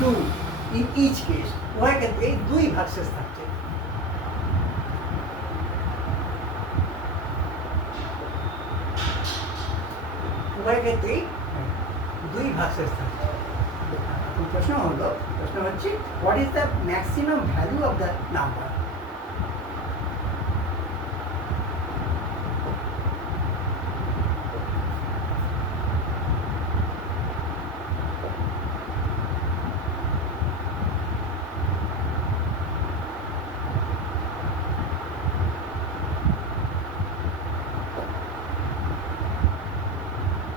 2 in each case উভয় ক্ষেত্রে দুই ভার্সেস থাকছে উভয় ক্ষেত্রে দুই ভার্সেস থাকছে প্রশ্ন হচ্ছে what is the maximum value of the number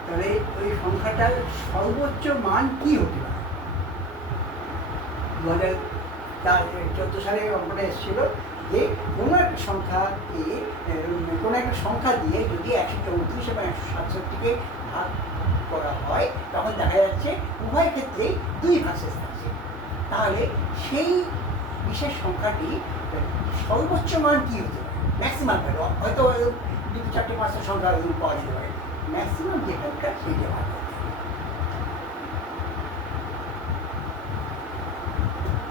তাহলে ওই সংখ্যাটার সর্বোচ্চ মান কি হতে পারে 2014 সালে অঙ্কটা এসেছিল যে কোনো একটা সংখ্যা দিয়ে যদি 134 এবং 167কে ভাগ করা হয় তখন দেখা যাচ্ছে উভয় ক্ষেত্রেই দুই ভার্সেস থাকছে তাহলে সেই বিশেষ সংখ্যাটি সর্বোচ্চ মান কি হতে পারে ম্যাক্সিমাম ভ্যালু হয়তো 2, 4, 5 সংখ্যা পাওয়া যেতে পারে ম্যাক্সিমাম যে ভ্যালুটা সেইটা ভাগ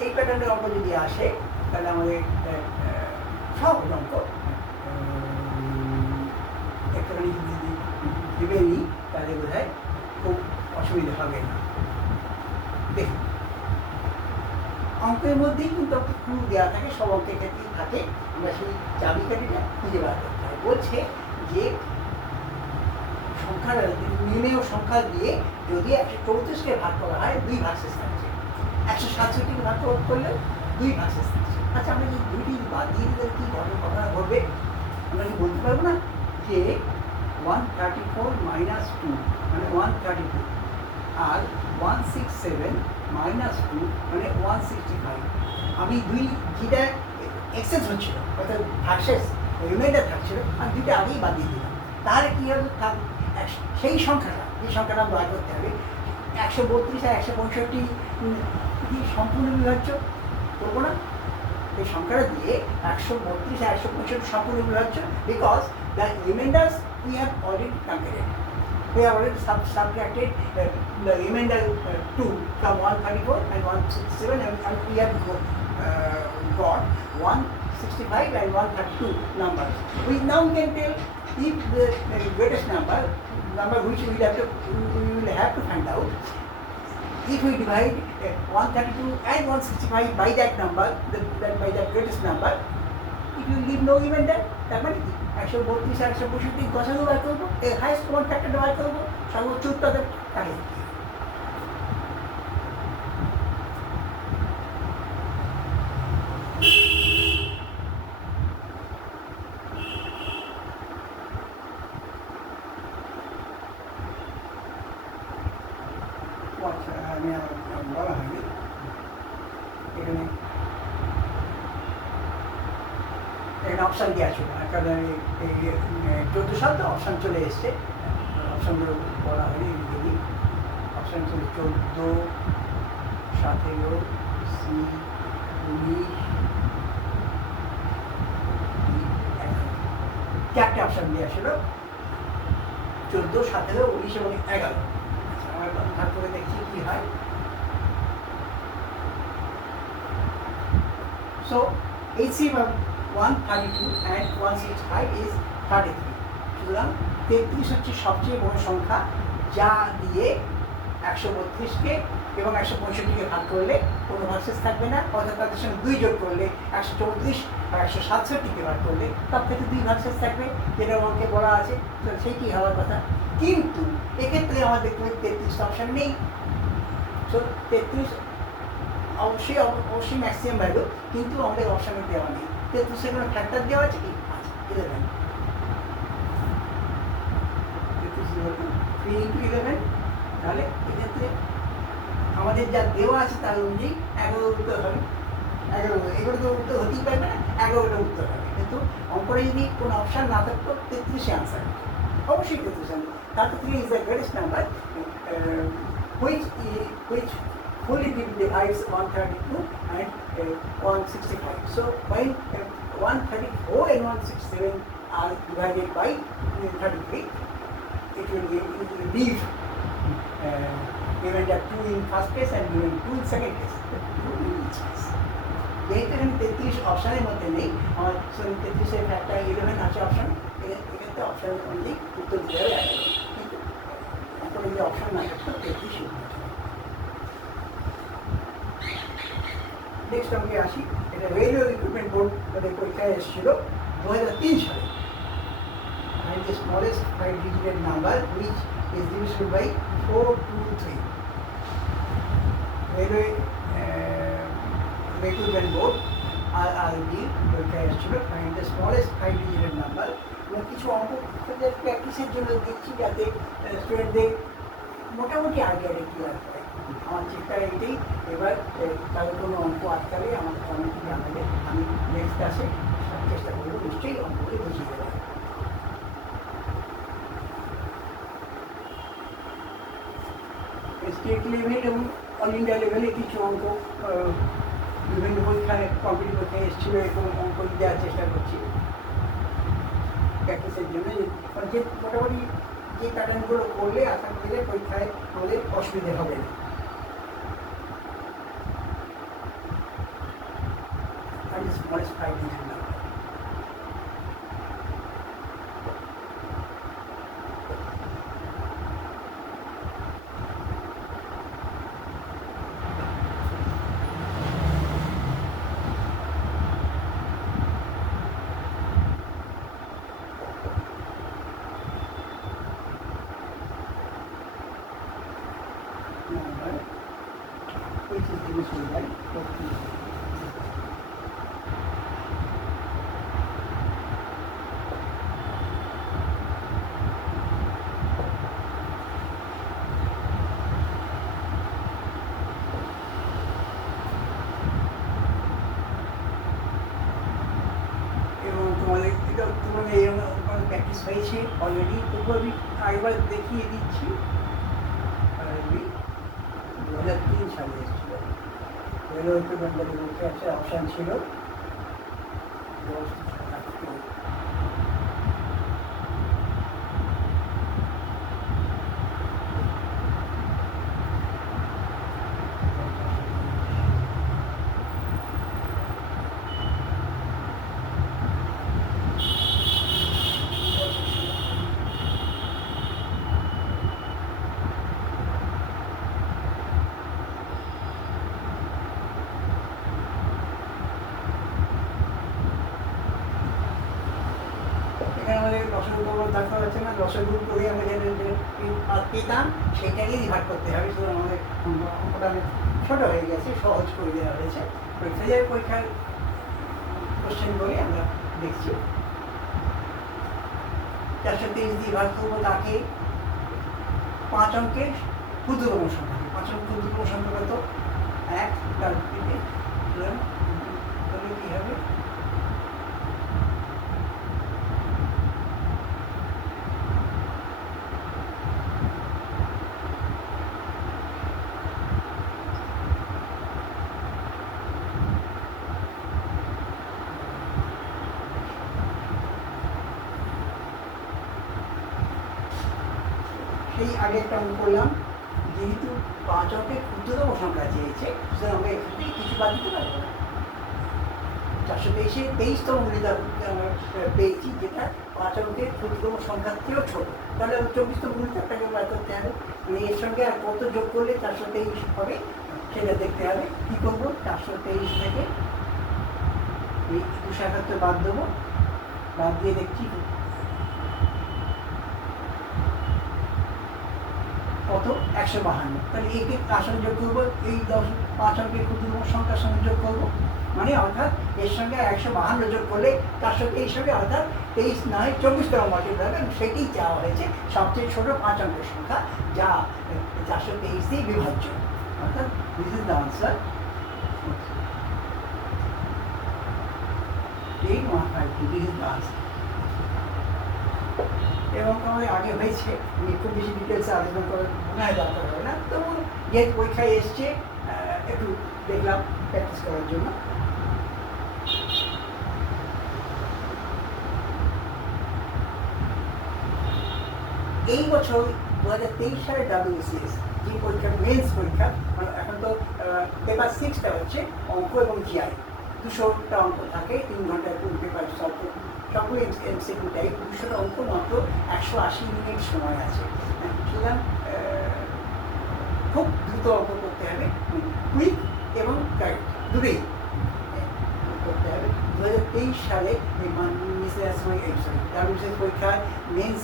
এই প্যাটার্নের অঙ্ক যদি আসে তাহলে আমাদের সব অঙ্ক একটুখানি যদি ভেবে নিই তাহলে বোধ হয় খুব অসুবিধা হবে না দেখুন অঙ্কের মধ্যেই কিন্তু একটা ক্লু দেওয়া থাকে সব অঙ্কের ক্ষেত্রেই থাকে আমরা সেই চাবিকাঠিটা খুঁজে বার করতে হয় বলছে যে সংখ্যার নির্ণেয় সংখ্যা দিয়ে যদি 134কে ভাগ করা হয় দুই ভার্সেস থাকছে 167কে ভাগ করলে দুই ভার্সেস থাকছে আচ্ছা আমরা যদি দুইটি বাদ দিয়ে দিলে কি ঘটনা ঘটবে আমরা কি বলতে পারবো না যে 134 মাইনাস 2 মানে 132 আর 167 মাইনাস 2 মানে 165 আমি দুই যেটা এক্সেস হচ্ছিল অর্থাৎ ভার্সেস রিমাইন্ডার থাকছিল আর দুইটা আগেই বাদ দিয়ে দিলাম তাহলে কী হবে সেই সংখ্যাটা যে সংখ্যাটা বার করতে হবে 132 আর 165 কি সম্পূর্ণ বিভাজ্য করবো না এই সংখ্যাটা দিয়ে 132 আর 165 সম্পূর্ণ বিভাজ্য because the remainders we have already compared We have already subtracted the remainder 2 from 134 and 167, and we have got 165 and 132 numbers. We now can tell if the greatest number which we will have to find out, if we divide 132 and 165 by that number, by that greatest number, it will leave no remainder. তার মানে কি 132 আর 165 গসাগু বার করবো, এর highest common ফ্যাক্টরটা বার করবো, সর্বোচ্চ উত্তর কাকে বলা হয়নি এখানে অপশান দেওয়া ছিল না, কারণ এই 14 সাল তো অপশান চলে এসছে, অপশানগুলো বলা হয়নি। যদি অপশান ছিল 14, 17, সি, 19, 4টে অপশান দেওয়া ছিল, 14, 17, 19 এবং 11। আমরা ভাগ করে দেখছি কি হয়। So HCF of 132 and 165 is 33. সুতরাং 33 হচ্ছে সবচেয়ে বড় সংখ্যা, যা দিয়ে 132কে এবং 165কে ভাগ করলে কোনো ভার্সেস থাকবে না, অর্থাৎ তাদের সঙ্গে 2 যোগ করলে 134 আর 167কে ভাগ করলে তার থেকে 2 ভার্সেস থাকবে, যেটা আমাকে বলা আছে, তো সেইটি হওয়ার কথা। কিন্তু এক্ষেত্রে আমাদের 33 অপশান নেই। সো 33 অবশ্যই ম্যাক্সিমাম ভ্যালু, কিন্তু আমাদের অপশানে দেওয়া নেই। 33 কোনো ফ্যাক্টর দেওয়া আছে কি? 11। 3 into 11, তাহলে এক্ষেত্রে আমাদের যা দেওয়া আছে তার অনুযায়ী 11 উত্তর হবে। 11 তো উত্তর হতেই পারবে না, 11টা উত্তর হবে। কিন্তু অঙ্করে যদি কোনো অপশান না থাকতো 33 আনসার, অবশ্যই 33 answer. 33 is the greatest number which fully divides 132 and 165. So when 134 and 167 are divided by 33, it will leave remainder 2 in first case and remainder 2 in second case, 2 in each case. যেহেতু এখানে 33 অপশানের মধ্যে নেই, আমার 33-এর factor 11 আছে option, এক্ষেত্রে option অনুযায়ী উত্তর দেওয়া যায়। কিন্তু অঙ্কনে যদি অপশান না থাকতো 33 নেক্সট অঙ্কে আসি। এটা রেলওয়ে রিক্রুটমেন্ট বোর্ড তাদের পরীক্ষায় এসেছিল 2003 সালে। And the smallest 5-digit number which is divisible by 423. Railway Recruitment Board RRB পরীক্ষায় এসেছিল, find the smallest 5-digit number। এবং কিছু অঙ্ক প্র্যাকটিসের জন্য দিচ্ছি যাতে স্টুডেন্টদের মোটামুটি আইডিয়াটা ক্লিয়ার করে। আমার চেষ্টা এটাই। এবার তাদের কোনো অঙ্ক আটকালে আমাকে কমেন্টে জানাবে, আমি নেক্সট ক্লাসে চেষ্টা করবো নিশ্চয়ই অঙ্ককে বুঝিয়ে দেবো। স্টেট লেভেল এবং অল ইন্ডিয়া লেভেলে কিছু অঙ্ক বিভিন্ন পরীক্ষায় কম্পিটিভ পরীক্ষায় এসেছিলো, এবং অঙ্ক দেওয়ার চেষ্টা করছি প্র্যাকটিসের জন্য। যে মোটামুটি যে প্যাটার্নগুলো করলে আশা করি যে পরীক্ষায় আমাদের অসুবিধে হবে না। Smallest 5-digit number. Number which is divisible by 14. তোমাদের এরকম প্র্যাকটিস হয়েছে অলরেডি, তবুও আমি আরেকবার দেখিয়ে দিচ্ছি। 2003 সালে এসেছিল, রেলওয়ে রিক্রুটমেন্ট বোর্ডে একটা অপশান ছিল 10 ক্ষুদ্রতম দেখা যাচ্ছে না, লসাগু করে আমরা যে পেতাম সেটাকেই ডিভাইড করতে হবে। সুতরাং আমাদের অঙ্কটা অনেক ছোটো হয়ে গেছে, সহজ করে দেওয়া হয়েছে। পরীক্ষার কোশ্চেনগুলি আমরা দেখছি। 423 দিয়ে ভাগ করবো তাকে 5 অঙ্কের ক্ষুদ্রতম সংখ্যা। 5 অঙ্কের ক্ষুদ্রতম সংখ্যা কত? 1 তার দিকে তাহলে কি হবে? সেই আগে একটা অঙ্ক করলাম, যেহেতু 5 অঙ্কের ক্ষুদ্রতম সংখ্যা চেয়েছে, সুতরাং আমরা এখান থেকে কিছু বাদ দিতে পারবো না। 423-এ 23তম গুণিতক আমরা পেয়েছি, যেটা 5 অঙ্কের ক্ষুদ্রতম সংখ্যার থেকেও ছোট। তাহলে 24তম গুণিতকটাকে বার করতে হবে, মানে এর সঙ্গে আর কত যোগ করলে 423 হবে সেটা দেখতে হবে। কী করবো? 423 থেকে এই 271 বাদ দেবো, বাদ দিয়ে দেখছি কত? 152। তাহলে একে কার সঙ্গে যোগ করবো? এই 5 অঙ্কের ক্ষুদ্রতম সংখ্যার সঙ্গে যোগ করবো, মানে অর্থাৎ এর সঙ্গে 152 যোগ করলে 423 সঙ্গে অর্থাৎ 23 নয় 24তম মাল্টিপ্লাই হবে, এবং সেটি চাওয়া হয়েছে সবচেয়ে ছোট 5 অঙ্কের সংখ্যা, যা 423 দিয়ে বিভাজ্য। অর্থাৎ this is the answer. 8152, this is the answer. এবং আমাদের আগে হয়েছে, আমি খুব বেশি ডিটেলসে আলোচনা করার মনে হয় দরকার হবে না, তো যেহেতু পরীক্ষায় এসছে একটু দেখলাম প্র্যাকটিস করার জন্য। এই বছর 2023 সালে WBCS যে পরীক্ষা, মেন্স পরীক্ষা, মানে এখন তো পেপার 6টা হচ্ছে অঙ্ক এবং জিআই, 200টা অঙ্ক থাকে, 3 ঘন্টায় পুরো পেপার সলভ করতে, সকলে এমসিকিউ টাইপ, 200টা অঙ্ক, মাত্র 180 মিনিট সময় আছে। সুতরাং খুব দ্রুত অঙ্ক করতে হবে, কুইক এবং কারেক্ট দুটোই করতে হবে। 2023 সালে WBCS পরীক্ষায় মেন্স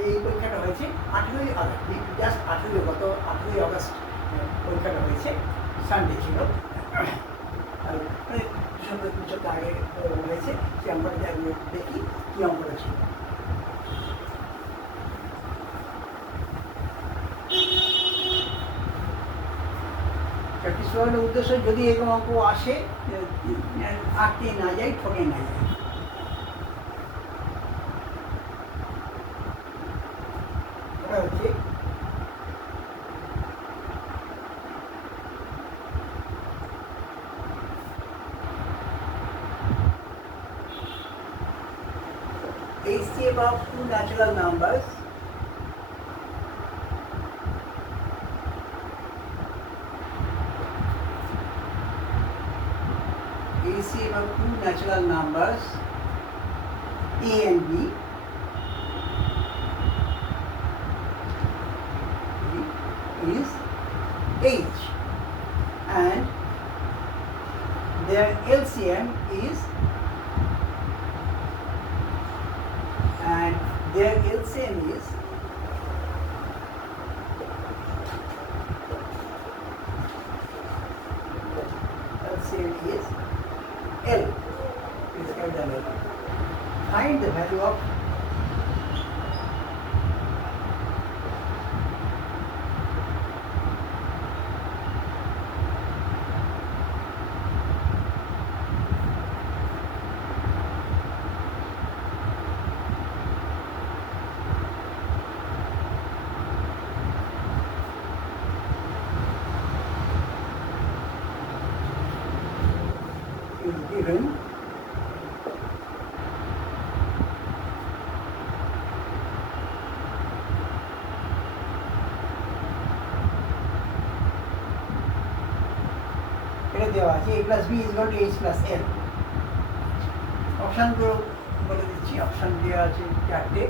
এই পরীক্ষাটা হয়েছে 18ই আগস্ট, জাস্ট 18ই আগস্ট পরীক্ষাটা হয়েছে, সানডে ছিল। আর সপ্তাহ আগে হয়েছে, সে অঙ্কটা দেখি কী অঙ্কটা ছিল। প্র্যাকটিস করানোর উদ্দেশ্য, যদি এরকম অঙ্ক আসে আটকে না যায়, ঠকে না যায়। ওটা হচ্ছে HCF of two natural numbers HCF of two natural numbers A and B is H, and their LCM is L. Please write the L. Find the value of is given এটা দেওয়া আছে a plus b is equal to h plus l। অপশানগুলো বলে দিচ্ছি, option দেওয়া আছে 4টে।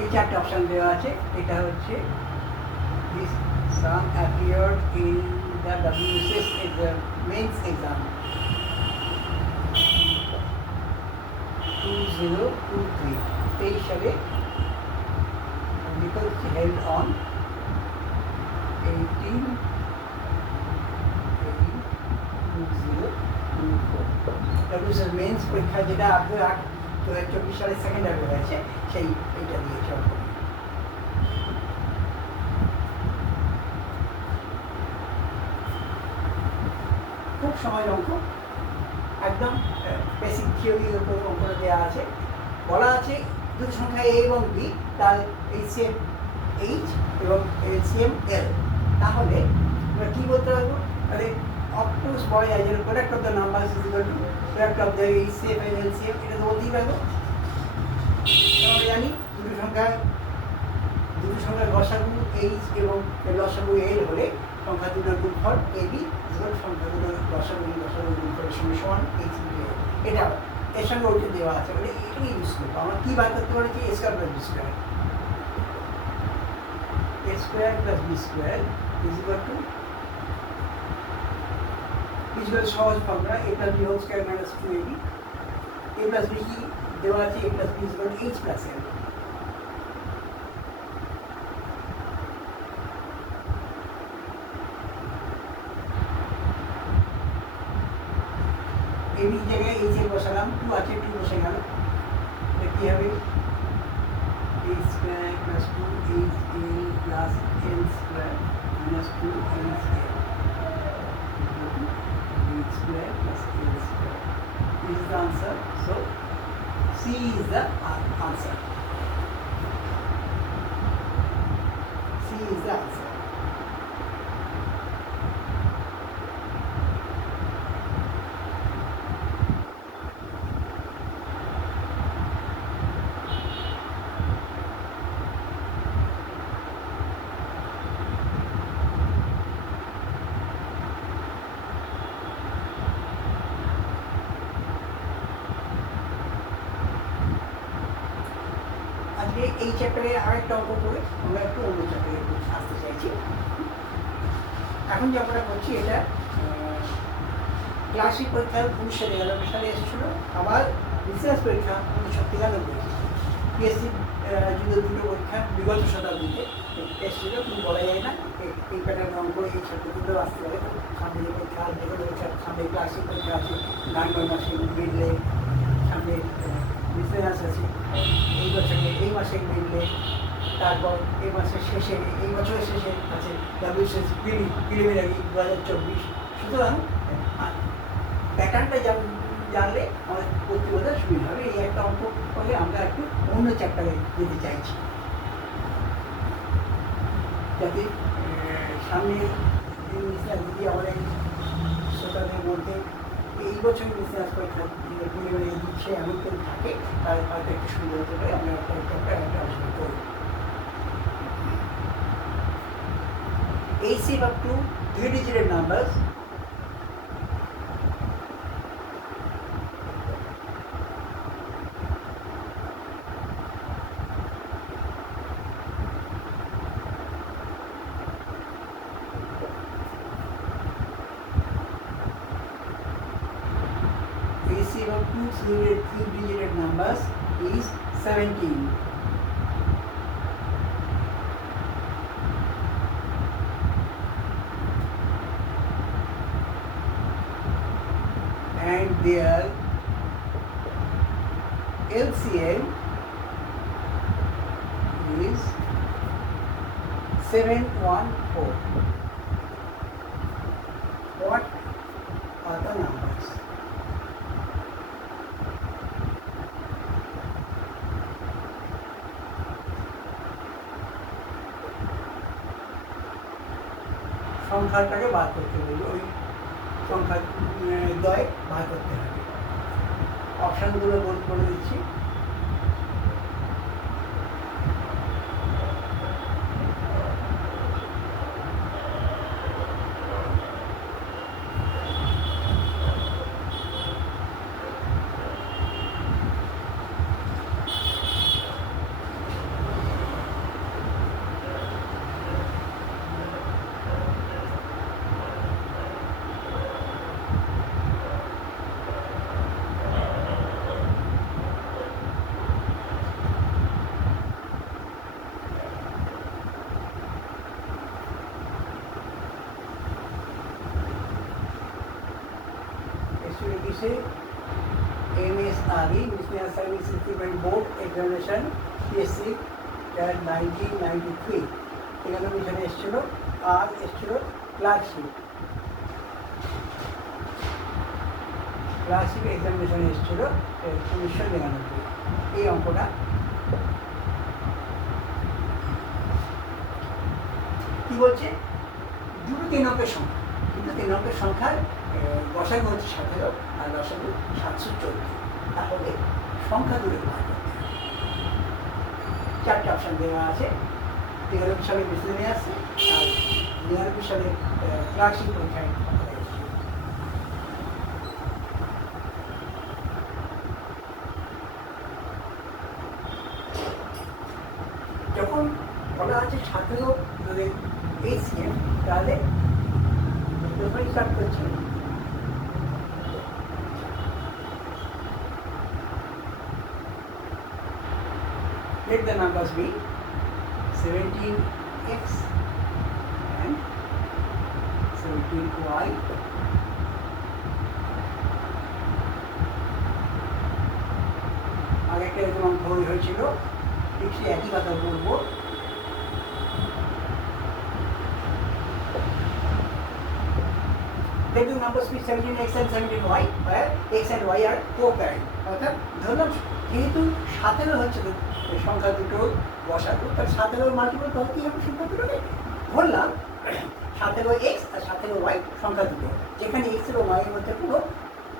এই চারটে অপশান দেওয়া আছে। এটা হচ্ছে this sum appeared in the WBCS exam mains exam 2023 23 সালে because held on 18/2024 WBCS mains পরীক্ষা যেটা 2024 সালে সেকেন্ড ইয়ার হয়েছে সেই এইটা দিয়েছে অঙ্ক। খুব সময়ের অঙ্ক, একদম বেসিক থিওরির উপর অঙ্কটা দেওয়া আছে। বলা আছে দুটো সংখ্যা এ এবং বি, তার HCF H এবং LCM L। তাহলে আমরা কী বলতে পারবো? তাহলে অফকোর্স বলা যায় যে product of the number is equal to product of the HCF and LCM। এটা তো বলতেই পারবো। আমরা জানি দুটো সংখ্যার লসাগু H এবং লসাগু L হলে সংখ্যা দুটোর গুণফল AB সংখ্যা দুটোর লসাগু গুণফলের সমান H into L। এটা এর সঙ্গে ওইটা দেওয়া আছে, মানে এটাকে ইউজ করবো। আমরা কী বার করতে পারি? A square plus B square, A square plus B square is equal to সহজ formula A plus B whole square minus 2AB। A plus B কি দেওয়া আছে? A plus B is equal to H plus L। AB জায়গায় H এর বসালাম, 2 আছে 2 বসে গেল। এটা কি হবে? A square plus 2HL plus L square minus 2HL H square plus L square. This is the answer. So C is the answer. C is the answer. এই চ্যাপ্টারে আরেকটা অঙ্ক করে আমরা একটু অন্য চ্যাপ্টারে আসতে চাইছি। এখন যে আমরা করছি এটা ক্লাসিক পরীক্ষা 1999 সালে এসেছিলো, আবার বিসিএস পরীক্ষা 1993 পিএসসি যুগের দুটো পরীক্ষা বিগত শতাব্দীতে এসেছিলো। কিন্তু বলা যায় না এই প্যাটার্ন অঙ্ক এই চ্যাপ্টারগুলো আসতে পারে। সামনে যে পরীক্ষা যেগুলো পরীক্ষা সামনে ক্লাসিক পরীক্ষা আছে, 9 মাসে মিডলে, সামনে বিসিএস আছে এই মাসে মিডলে, তারপর এই মাসের শেষে, এই বছরের শেষে আছে WBCS প্রিলিমিনারি 2024। সুতরাং প্যাটার্নটা জানলে আমাদের পড়তে বোঝা সুবিধা হবে। এই একটা অঙ্ক করলে আমরা একটু অন্য চ্যাপ্টারে যেতে চাইছি, যাতে সামনে যদি আমাদের শ্রোতাদের মধ্যে এই বছর বিসিএস পরীক্ষা প্রিলিমিনারি দিচ্ছে এমন কেউ থাকে, তার হয়তো একটু সুবিধা হতে পারে। আমরা একটা আলোচনা করব। HCF up to 3-digit numbers HCF of 3-digit numbers is 17. And their LCM is 714. What are the numbers? সংখ্যাটাকে বার করতে হবে, ওই সংখ্যা দয় বার করতে হবে। অপশানগুলো বলে দিচ্ছি। से MSRE National Service Recruitment Board Examination PSC 1993 এখানে মিশনে এসেছিল আর এসেছিল ক্লার্কশিপ এক্সামিনেশনে এসেছিল 1999 এই অঙ্কটা কি বলছে দুটো 3 অঙ্কের সংখ্যা কিন্তু 3 অঙ্কের সংখ্যার গসাগু হচ্ছে 17 আর লসাগু 714 তাহলে সংখ্যা দূরে বার করতে হবে 4টে অপশন দেওয়া আছে 93 সালে বিসিএসে আছে আর 99 সালে ক্লার্কশিপ পরীক্ষায় যখন বলা আছে 17 যদি HCM তাহলে প্রথমেই স্টার্ট করছে let the numbers be 17x and 17y আগে একটা এরকম অঙ্ক হয়েছিল ঠিক সে একই কথা বলবো let the numbers be 17x and 17y where x and y are co-parent অর্থাৎ ধরলাম যেহেতু 17 হচ্ছে সংখ্যা দুটো বসাবো তার 17 মাল্টিপল তো কি হবে সংখ্যা দুটোকে ধরলাম 17x আর 17y সংখ্যা দুটো যেখানে x এবং y এর মধ্যে কোনো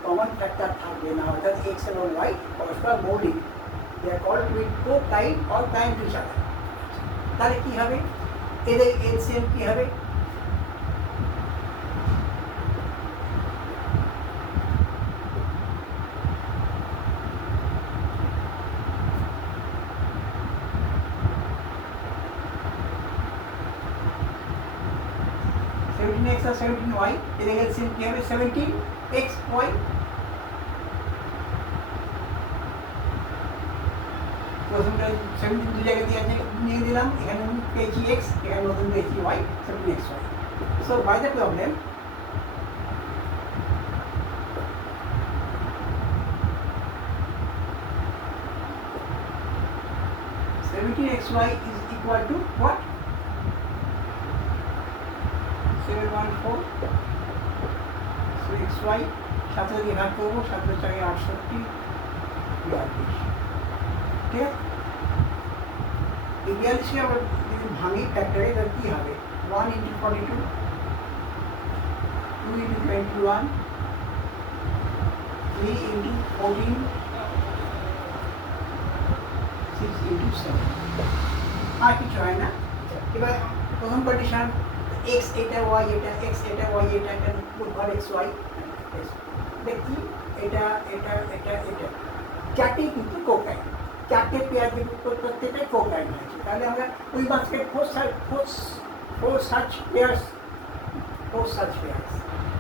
কমন ফ্যাক্টর থাকবে না অর্থাৎ x এবং y পরস্পর মৌলিক they are called with co-kind or kind to each other তাহলে কি হবে এদের LCM কি হবে x और 17y এদের LCM কি হবে 17xy প্রথমটা 17 দুই জায়গা দিয়ে নিয়ে দিলাম এখানে পেয়েছি x এখানে নতুন পেয়েছি y 17xy so by the problem xy is equal to what 714 so xy 7 দিয়ে ভাগ করবো 7 4 68 ঠিক আছে এই 42 কে আমরা যদি ভাঙি ফ্যাক্টরে তাহলে কি হবে 1 into 42 2 into 21 3 into 14 6 into 7 আর কিছু হয় না এবার প্রথম কন্ডিশন x এটা y এটা x এটা y এটা এটা গুণ x y দেখি এটা এটা এটা এটা চারটি কিন্তু কোকাইন চারটে পেয়ার যদি প্রত্যেকটাই কোকাইন আছে তাহলে আমরা we must get four such pairs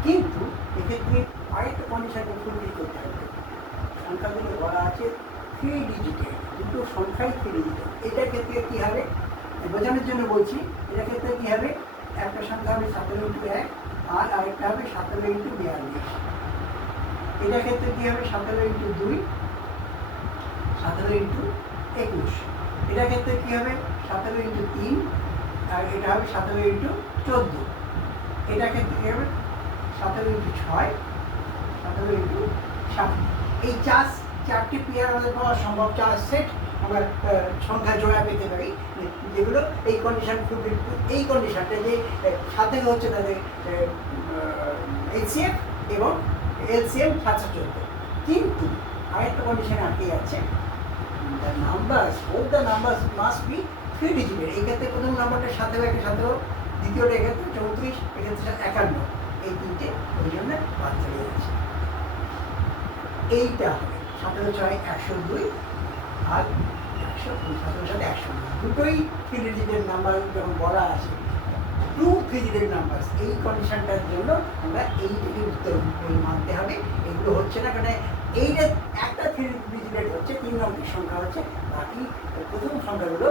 কিন্তু এক্ষেত্রে আরেকটা কন্ডিশনকে ফুলফিল করতে হবে সংখ্যাগুলো বলা আছে 3 ডিজিটের দুটো সংখ্যাই 3 ডিজিটের এটার ক্ষেত্রে কী হবে বোঝানোর জন্য বলছি এটার ক্ষেত্রে কী হবে একটা সংখ্যা হবে 17 ইন্টু 1 আর আরেকটা হবে 17 ইন্টু 42 এটার ক্ষেত্রে কী হবে 17 ইন্টু 2 17 ইন্টু 21 এটার ক্ষেত্রে কী হবে 17 ইন্টু 3 আর এটা হবে 17 ইন্টু 14 এটার ক্ষেত্রে কী হবে 17 ইন্টু 6 17 ইন্টু 7 এই চারটি পেয়ার আমাদের পাওয়া সম্ভব 4 সেট আমরা সংখ্যা জোড়া পেতে পারি যেগুলো এই কন্ডিশন এই কন্ডিশনটা যে সাথে হচ্ছে তাদের HCF এবং LCM 714 কিন্তু আরেকটা কন্ডিশনে আটকে যাচ্ছে the numbers both the numbers must be 3 ডিজিটের এই ক্ষেত্রে প্রথম নাম্বারটা 17 দ্বিতীয়টা এক্ষেত্রে 34 এক্ষেত্রে 51 এই তিনটে ওই জন্য বাদ চলে যাচ্ছে এইটা হবে 17 6 102 আর 100 সাথে 100 দুটোই 3 ডিজিটের নাম্বার যখন বলা আছে 2 3 ডিজিটের নাম্বার এই কন্ডিশনটার জন্য আমরা এই থেকে উত্তর মানতে হবে এগুলো হচ্ছে না কারণ এইটা একটা 3 ডিজিটের হচ্ছে 3 অঙ্কের সংখ্যা হচ্ছে বাকি প্রথম সংখ্যাগুলো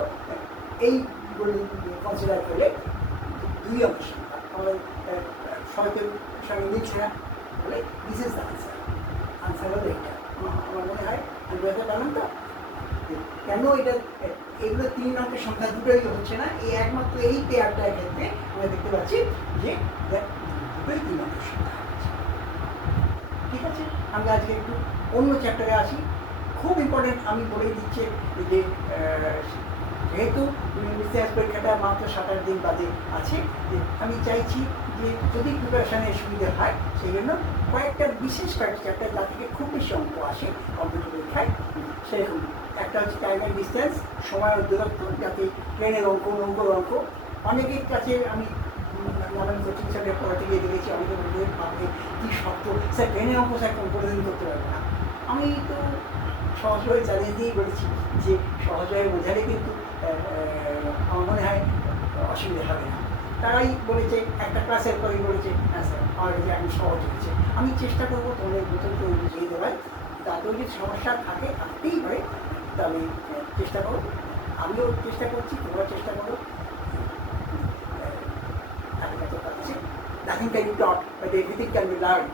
এইগুলো কনসিডার করলে 2 অঙ্কের সংখ্যা আমাদের সবাইকে সঙ্গে মিলছে না বলে this is the answer answer হলো এটা। আমার মনে হয় আমি বলতে পারলাম তো কেন এটা এগুলো 3 অঙ্কের সংখ্যা দুটোই হচ্ছে না, এই একমাত্র এই পেয়ারটার ক্ষেত্রে আমরা দেখতে পাচ্ছি যে দুটোই 3 অঙ্কের সংখ্যা হচ্ছে। ঠিক আছে, আমরা আজকে একটু অন্য চ্যাপ্টারে আসি। খুব ইম্পর্টেন্ট, আমি বলে দিচ্ছি যে যেহেতু রিসার্চ পরীক্ষাটা মাত্র 7-8 দিন বাদে আছে, যে আমি চাইছি যে যদি প্রিপারেশনের সুবিধা হয় সেই জন্য কয়েকটা বিশেষ কয়েকটা চ্যাপ্টার যা থেকে খুব বেশি অঙ্ক আসে কম্পিউটার পরীক্ষায়, সেরকম একটা হচ্ছে টাইম অ্যান্ড ডিস্টেন্স, সময় ও দূরত্ব, যাতে ট্রেনের অঙ্ক, নৌকোর অঙ্ক। অনেকের কাছে আমি নানান কোচিং সেন্টার পড়াতে গিয়ে দেখেছি অনেকে বলতে ভাববে কী শক্ত স্যার, ট্রেনের অঙ্ক স্যার কোনোদিন করতে পারবে না। আমি তো সহজভাবে চ্যালেঞ্জ দিয়েই বলেছি যে সহজভাবে বোঝালে কিন্তু আমার মনে হয় অসুবিধা হবে না। তারাই বলেছে, একটা ক্লাসের পরেই বলেছে হ্যাঁ স্যার আমার এটা এখন সহজ হয়েছে। আমি চেষ্টা করবো তোমাদের নতুন করে বুঝিয়ে দেওয়ার, তাতেও যদি সমস্যা থাকতেই পারে তাহলে চেষ্টা করো, আমিও চেষ্টা করছি, তোমরা চেষ্টা করো। Nothing can be taught, but everything can be learned.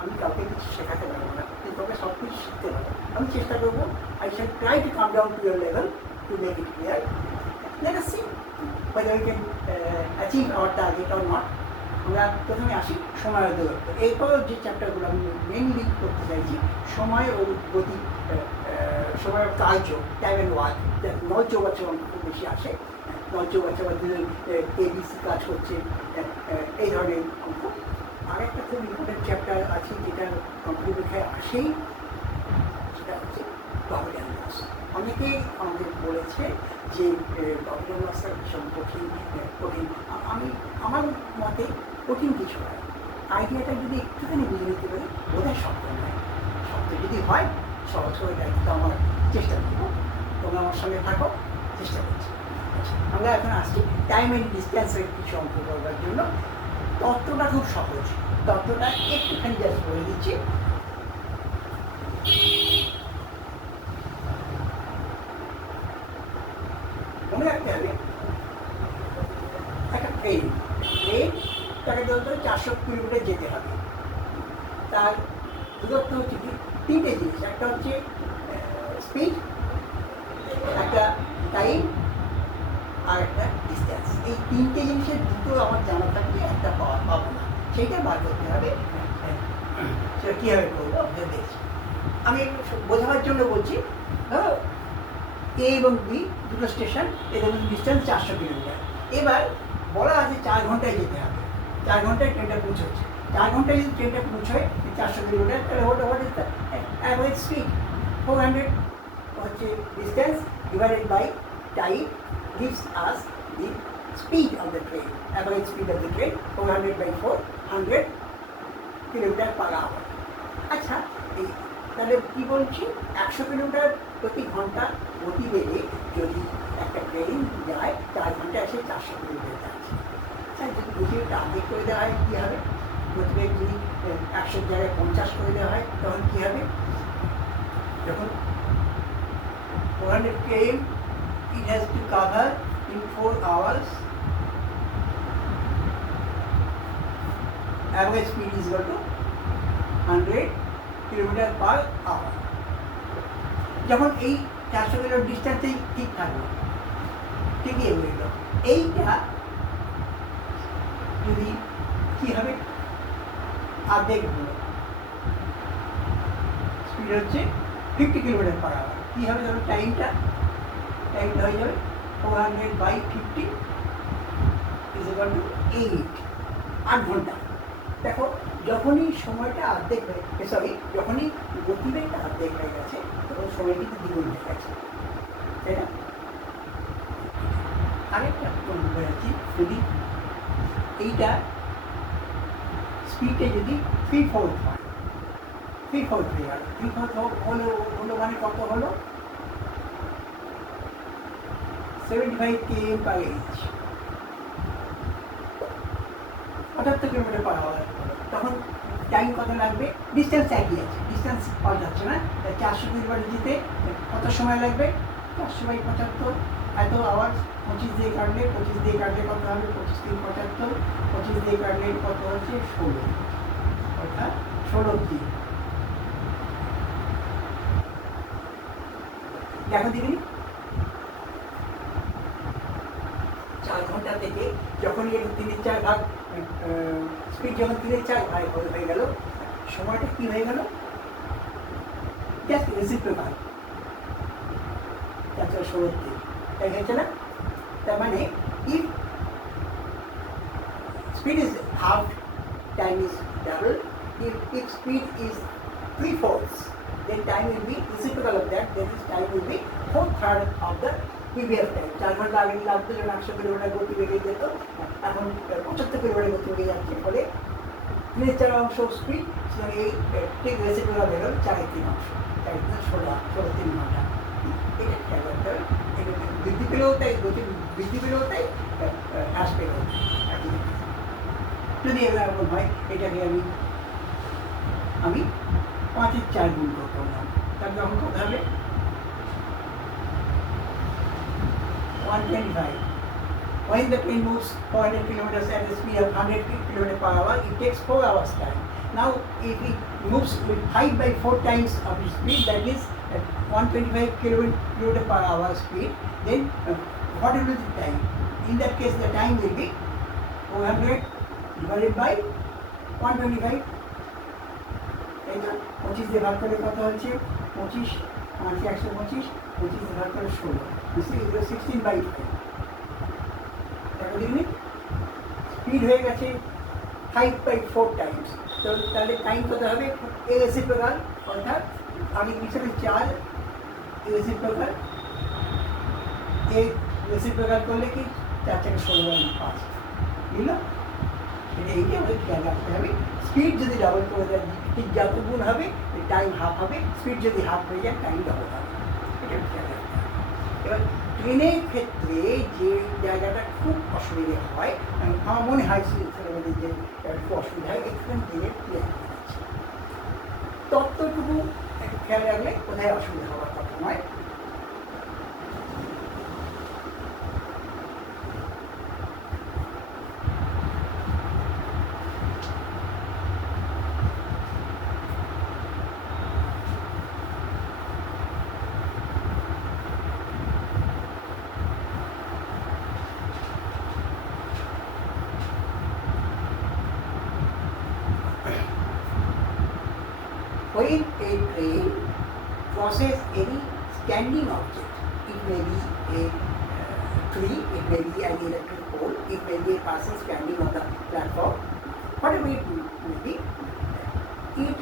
আমি কাউকে কিছু শেখাতে পারবো না, কিন্তু তোমরা সব কিছু শিখতে পারো। আমি চেষ্টা করবো, I shall try to come down to your level to make it clear. Let us see whether we can achieve our target or not. আমরা প্রথমে আসি সময়ের দূরত্ব। এরপরেও যে চ্যাপ্টারগুলো আমি মেনলি করতে চাইছি, সময় ও গতি, সময়ের কার্য, টাইম অ্যান্ড ওয়ার্ক, নল চৌবাচ্চা অঙ্ক খুব বেশি আসে। নল চৌবাচ্চা বা ABC কাজ হচ্ছে, এই ধরনের অঙ্ক। আর একটা খুব ইম্পর্টেন্ট চ্যাপ্টার আছে যেটা কম্পিউটার পরীক্ষায় আসেই, সেটা হচ্ছে প্রফিট অ্যান্ড লস। অনেকেই আমাদের বলেছে যে প্রফিট অ্যান্ড লসটা ভীষণ কঠিন। আমার মতে কঠিন কিছু নয়, আইডিয়াটা যদি একটুখানি বুঝে নিতে পারি বোধহয় শক্ত নয়। শক্ত যদি হয় সহজ করে দায়িত্ব আমার চেষ্টা করবো, তোমরা আমার সঙ্গে থাকো, চেষ্টা করছি। আমরা এখন আসছি টাইম অ্যান্ড ডিস্টেন্সের কিছু অঙ্ক করবার জন্য। তত্ত্বটা খুব সহজ, তত্ত্বটা একটুখানি জাস্ট বলে দিচ্ছি। মনে রাখতে হবে একটা ট্রেন তাকে ধরতে 400 কিলোমিটার যেতে হবে। তার দূরত্ব হচ্ছে কি 3টে জিনিস, একটা হচ্ছে স্পিড, একটা টাইম আর একটা ডিস্টেন্স। এই 3টে জিনিসের দুটো আমার জানা থাকলে একটা পাবো না, সেইটা বার করতে হবে। সেটা কীভাবে করবো আপনাদের দেখছি। আমি বোঝাবার জন্য বলছি, এ এবং বি দুটো স্টেশন, এদের মধ্যে ডিস্টেন্স 400 কিলোমিটার। এবার বলা আছে 4 ঘন্টায় যেতে হবে, 4 ঘন্টায় ট্রেনটা পৌঁছচ্ছে। 4 ঘন্টায় যদি ট্রেনটা পৌঁছয় 400 কিলোমিটার, তাহলে what is the average speed? 400 হচ্ছে distance divided by time gives us the speed of the train, average speed of the train, 400 by 4, 100 kilometre per hour. আচ্ছা, এই তাহলে কী বলছি, 100 কিলোমিটার প্রতি ঘন্টা গতিবেগে যদি একটা ট্রেন যায় 4 ঘন্টায় এসে 400 কিলোমিটার যাচ্ছে। আচ্ছা, যদি গতিবেগটা আগে করে দেওয়া হয় কী হবে? গতিবেগ যদি 100 জায়গায় 50 করে দেওয়া হয় তখন কী হবে? যখন 400 km it has to cover in 4 hours. Average speed is equal to 100 kilometre per hour. যখন এই 400 কিলোমিটার ডিস্টেন্সেই ঠিক থাকবে, ঠিকই এগুলো, এইটা যদি কী হবে, অর্ধেক হলো, স্পিড হচ্ছে 50 কিলোমিটার পার আওয়ার। কী হবে ধরো টাইমটা হয়ে যাবে 400 by 50 is equal to 8, 8 ঘন্টা। দেখো, যখনই সময়টা অর্ধেক হয়ে যখনই গতিবেগটা অর্ধেক হয়ে গেছে তখন সময় কিন্তু দ্বিগুণ হয়ে গেছে, তাই না? আরেকটা বলেছি, যদি এইটা স্পিডে যদি 3/4 হয়, 3/4 হয়ে গেল, 3/4 হলো মানে কত হলো? 75 km/h, 75 কিলোমিটার পার আওয়ার। তখন টাইম কত লাগবে? ডিস্টেন্স একই আছে, ডিস্টেন্স পাল্টাচ্ছে না। 400 কিলোমিটার যেতে কত সময় লাগবে? 400 by 75, এত আওয়ার। 25 দিয়ে কাটলে কত হবে? 25 3 75, 25 দিয়ে কাটলে কত হচ্ছে? 16, অর্থাৎ 16 দিন। দেখো দেখিনি 4 ঘন্টা থেকে যখন এর 3/4 ভাগ স্পিড যখন 3/4 ভাগ হয়ে গেল, সময়টা কি হয়ে গেল? জাস্ট রেসিপ্রোকাল 416 তাই হয়েছে না? তার মানে if speed is half, time is double. If speed is 3/4, then time will be reciprocal of that. That is, time will be 1/4 of the previous time. 4 ঘন্টা আগে লাগতো যখন 100 কিলোমিটার গতি বেগে যেত, এখন 75 কিলোমিটার গতি বেগে যাচ্ছে। ফলে 3/4 অংশ স্পিড এই ঠিক রেসিপ্রোকাল হয়ে গেল 4/3 অংশ, 3 ঘন্টা। এটা খেয়াল রাখতে হবে। এটা বৃদ্ধি পেলেও তাই, গতি বৃদ্ধি পেলেও তাই, হ্রাস পেলেও একই। যদি এরকম হয়, এটাকে আমি 5/4 গুণ করলাম, তার তখন কত হবে? 125. When the train moves 400 kilometers at the speed of 100 kilometers per hour, it takes 4 hours time. Now, if it moves with 5/4 times of its speed, that is 125 kilometers per hour speed, then what will be the time? In that case, the time will be 400 divided by 125. এই তো 25 দিয়ে ভাগ করে কত হচ্ছে? 25, 125, 25 দিয়ে ভাগ করে 16, 16/5। দেখো দেখুন, স্পিড হয়ে গেছে 5/4 টাইমস। তো তাহলে টাইম কত হবে? এ রেসিপ্রোকাল, অর্থাৎ আমি হিসেবে 4 রেসিপ্রোকাল, এই রেসিপ্রোকাল করলে কি 4 থেকে 16/5 বুঝলো? এটা এইটা আমাদের খেয়াল রাখতে হবে। স্পিড যদি ডাবল করে দেয়, ঠিক যত গুণ হবে টাইম হাফ হবে। স্পিড যদি হাফ হয়ে যায়, টাইম ডাবল হবে। এটা খেয়াল রাখতে হবে। এবার ট্রেনের ক্ষেত্রে যে জায়গাটা খুব অসুবিধা হয়, আমার মনে হয় ছেলেমেয়েদের যে একটু অসুবিধা হয়, এখানে ট্রেনের প্লেন আছে, ততটুকু একটু খেয়াল রাখলে কোথায় অসুবিধা হওয়ার কথা নয়। When a train crosses any standing object, it may be a tree, it may be an electric pole, it may be a person standing on the platform, whatever it may be, it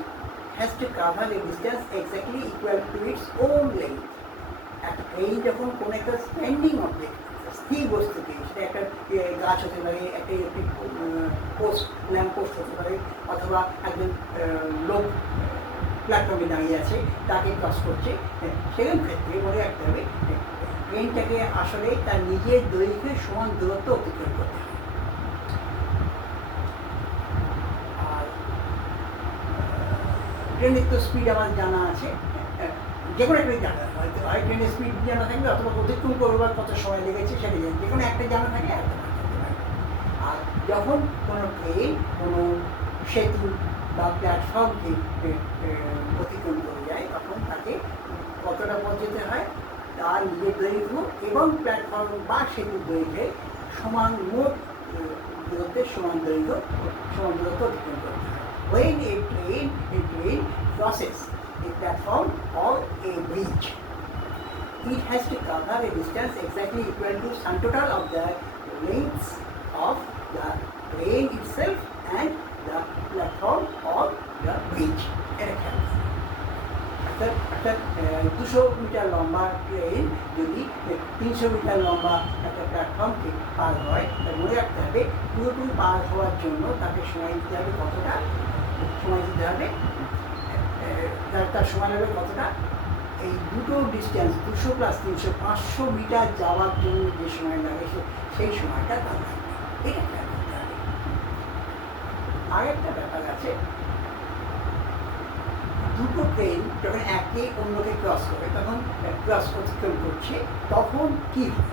has to cover a distance exactly equal to its own length. একটা train যখন কোনো একটা standing object, স্থির বস্তুকে, সেটা একটা গাছ হতে পারে, একটা ইলেকট্রিক পোস্ট, ল্যাম্প পোস্ট হতে পারে, অথবা একজন লোক প্ল্যাটফর্মে দাঁড়িয়ে আছে, তাকে ক্রস করছে, সেরকম ক্ষেত্রে মনে রাখতে হবে ট্রেনটাকে আসলে তার নিজের দৈর্ঘ্যের সমান দূরত্ব অতিক্রম করতে হবে। আর ট্রেনের তো স্পিড আমার জানা আছে, যে কোনো একটা জানা হয়তো হয়, ট্রেনের স্পিড জানা থাকবে, অথবা অতিক্রম করবার কত সময় লেগেছে সেটা জানি, যে কোনো একটা জানা থাকে একটা না থাকতে পারে। আর যখন কোনো ট্রেন কোনো সেতু বা প্ল্যাটফর্মকে অতিক্রম করে যায়, তখন তাকে কতটা পথ যেতে হয়, তার নিজের দৈর্ঘ্য এবং প্ল্যাটফর্ম বা সেতুর দৈর্ঘ্যে সমান, মোট দূরত্বের সমান দূরত্ব অতিক্রম করতে হয়। When a train crosses a platform or a bridge, it has to cover a distance exactly equal to sum total of the lengths of the train itself and the platform or the bridge. অর্থাৎ 200 metre লম্বা train যদি 300 metre লম্বা একটা প্ল্যাটফর্মকে পার হয়, মনে রাখতে হবে পুরোপুরি পার হওয়ার জন্য তাকে সময় দিতে হবে কতটা, সময় দিতে হবে, তার সময় লাগবে কতটা, এই দুটো ডিস্টেন্স 200 + 300, 500 মিটার যাওয়ার জন্য যে সময় লাগে সেই সময়টা তার লাগবে। এটা খেয়াল করতে হবে। আরেকটা ব্যাপার আছে, দুটো ট্রেন যখন একে অন্যকে ক্রস করে, তখন ক্রস অতিক্রম করছে, তখন কি হয়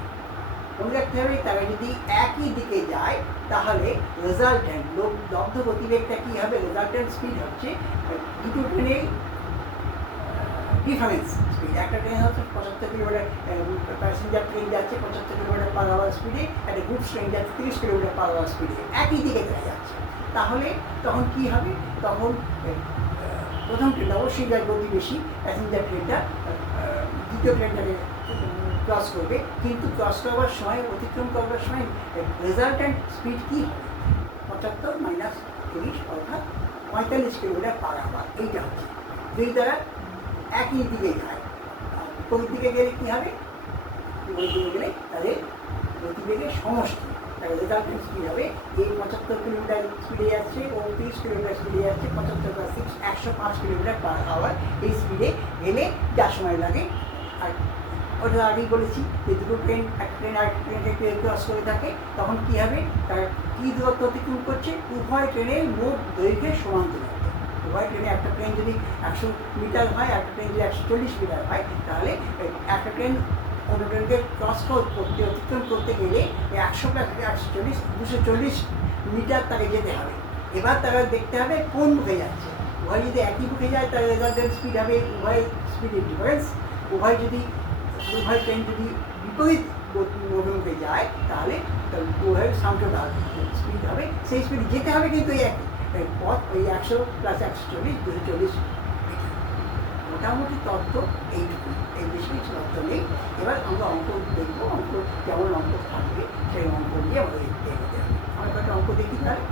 মনে রাখতে হবে, তারা যদি একই দিকে যায় তাহলে রেজাল্ট্যান্ট লব্ধ গতিবেগটা কী হবে, রেজাল্ট্যান্ট স্পিড হচ্ছে দুটো ট্রেনেই ডিফারেন্স স্পিড। একটা ট্রেন হচ্ছে 75 কিলোমিটার, প্যাসেঞ্জার ট্রেন যাচ্ছে 75 কিলোমিটার পার আওয়ার স্পিডে, একটা গুডস ট্রেন যাচ্ছে 30 কিলোমিটার পার আওয়ার স্পিডে, একই দিকে চলে যাচ্ছে। তাহলে তখন কী হবে? তখন প্রথম ট্রেনটা অবশ্যই যার গতি বেশি, প্যাসেঞ্জার ট্রেনটা দ্বিতীয় ট্রেনটাকে ক্রস করবে, কিন্তু ক্রস করবার সময়, অতিক্রম করবার সময় রেজাল্ট্যান্ট স্পিড কী হবে? 75 মাইনাস 30 অর্থাৎ 45 কিলোমিটার পার আওয়ার। এইটা হচ্ছে দুই দ্বারা একই দিকে যায়। কোন দিকে গেলে কী হবে? ওই দিকে গেলে তাদের গতিবেগের সমষ্টি, তাহলে রেজাল্টেন্ট স্পিড হবে এই 75 কিলোমিটার স্পিডে যাচ্ছে ও 30 কিলোমিটার স্পিডে যাচ্ছে, 75 + 6 105 কিলোমিটার পার আওয়ার এই স্পিডে গেলে যা সময় লাগে। আর ওটা আগেই বলেছি যে দুটো ট্রেন, একটা ট্রেন আর ট্রেনকে ক্রস করে থাকে, তখন কী হবে? তার কী দূরত্ব অতিক্রম করছে? উভয় ট্রেনের মোট দৈর্ঘ্যের সমান দূরত্ব। উভয় ট্রেনে, একটা ট্রেন যদি 100 মিটার হয়, একটা ট্রেন যদি 140 মিটার হয়, তাহলে একটা ট্রেন অন্য ট্রেনকে ক্রস করতে, অতিক্রম করতে গেলে 100 + 140 240 মিটার তাকে যেতে হবে। এবার তারা দেখতে হবে কোন মুখে যাচ্ছে। উভয় যদি একই মুখে যায় তাহলে রেজাল্টেন্ট স্পিড হবে উভয় স্পিডের ডিফারেন্স। উভয় ট্রেন যদি বিপরীত অভিমুখে যায় তাহলে উভয়ের সামটোটাল স্পিড হবে, সেই স্পিড যেতে হবে কিন্তু এই পথ ওই 100 + 140 240 মিটার। মোটামুটি তত্ত্ব এইটুকু, এই বেশি কিছু তত্ত্ব নেই। এবার আমরা অঙ্ক দেখবো, অঙ্ক যেমন অঙ্ক থাকবে সেই অঙ্ক দিয়ে আমাদের দেখতে হবে। আমরা একটা অঙ্ক দেখি তাহলে।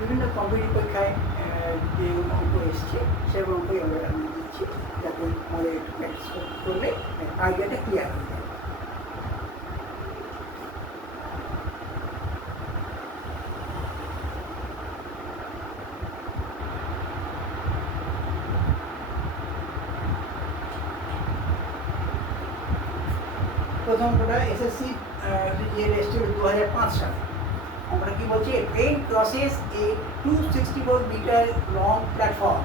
বিভিন্ন কম্পিটিটিভ পরীক্ষায় যে অঙ্ক এসছে সেই অঙ্কই আমরা দিচ্ছি, যাতে আমাদের একটু প্র্যাকটিস করলে আইডিয়াটা ক্লিয়ার হয়ে যাবে। প্রথম অঙ্কটা এসএসসি এসেছিল 2005 সালে। আমরা কি বলছি? Train crosses a 264 metre long platform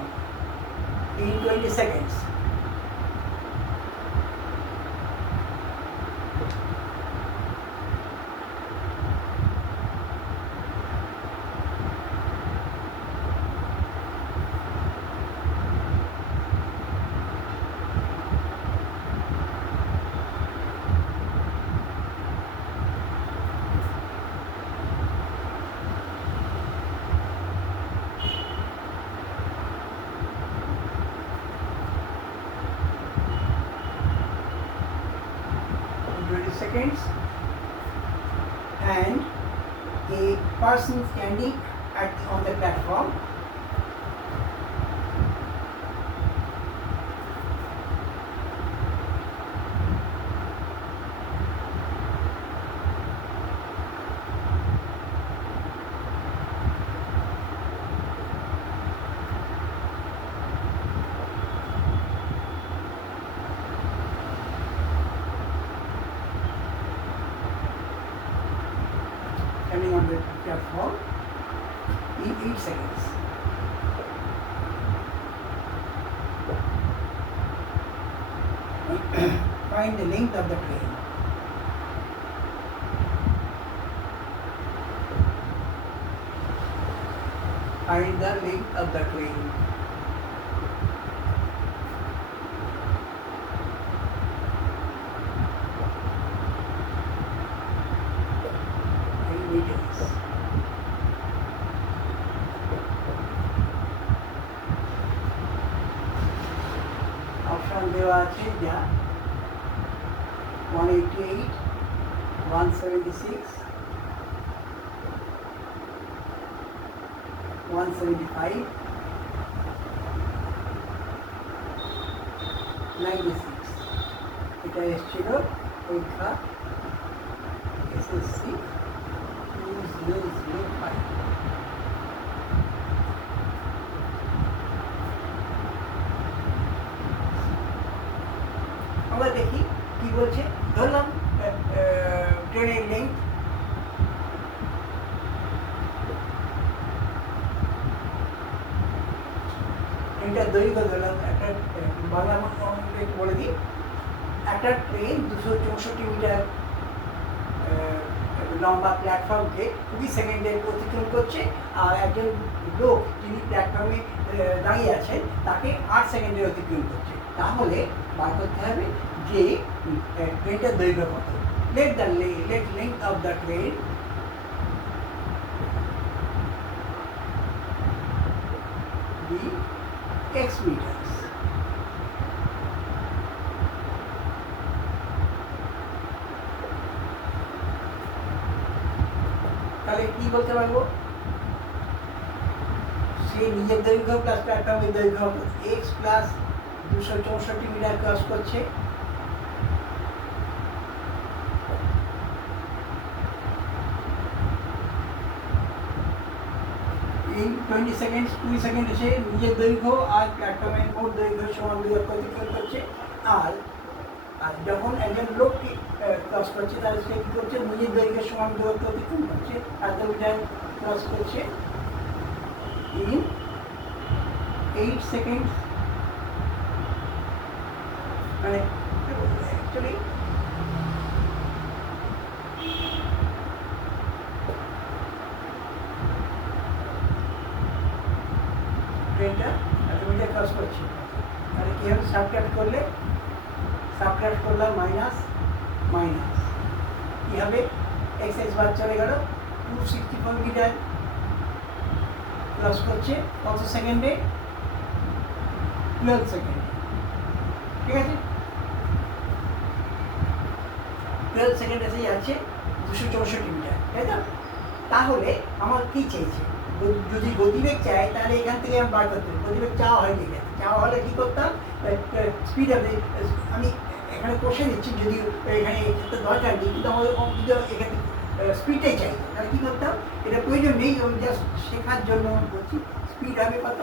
in 20 seconds. Seconds, and a person standing on the platform standing on the platform in 8 seconds. Find the length of the train. Find the length of the train. Option দেওয়া আছে যা 188, 176, 175, 96। এটা এসেছিল পরীক্ষা SSC 2005। আমরা দেখি কি বলছে। ধরলাম ট্রেনের লেন্থ এটা দৈর্ঘ্য ধরলাম, একটা বাংলা একটু বলে দিই। একটা ট্রেন 264 মিটার লম্বা প্ল্যাটফর্মকে 20 সেকেন্ডে অতিক্রম করছে, আর একজন লোক যিনি প্ল্যাটফর্মে দাঁড়িয়ে আছেন তাকে 8 সেকেন্ডে অতিক্রম করছে। তাহলে বার করতে হবে যে ট্রেনটার দৈর্ঘ্য কত। let length of the train be x meters. তাহলে কি বলতে পারবো, সে নিজের দৈর্ঘ্য প্লাস প্ল্যাটফর্মের দৈর্ঘ্য x প্লাস 264 মিটার ক্রস করছে, in 20 সেকেন্ড 20 সেকেন্ড এসে নিজের দৈর্ঘ্য আর প্ল্যাটফর্মের মোট দৈর্ঘ্য সমান দূরত্ব অতিক্রম করছে। আর আর যখন একজন লোক ক্রস করছে তাহলে সে কী করছে, নিজের দৈর্ঘ্যের সমান দূরত্ব অতিক্রম করছে, এত মিটার ক্রস করছে in 8 সেকেন্ড। মানে অ্যাকচুয়ালি ট্রেনটা এত মিটার ক্রস করছে, তাহলে কী হবে, সাবট্রাক্ট করলাম মাইনাস কী হবে, এক্স বাদ চলে গেল, 264 মিটার ক্রস করছে কত সেকেন্ডে, 12 সেকেন্ডে। ঠিক আছে, 12 সেকেন্ড এসে যাচ্ছে 264 মিটার, তাই তো? তাহলে আমার কী চাইছে, যদি গতিবেগ চাই তাহলে এখান থেকে আমি বার করতে, গতিবেগ চাওয়া হয়নি, চাওয়া হলে কী করতাম, স্পিড আমি এখানে কষে দিচ্ছি, যদি এখানে ক্ষেত্রে দরকার নেই, কিন্তু আমাদের এখানে স্পিডটাই চাই, তাহলে কী করতাম, এটা প্রয়োজন নেই, আমি জাস্ট শেখার জন্য বলছি। স্পিড হবে কত,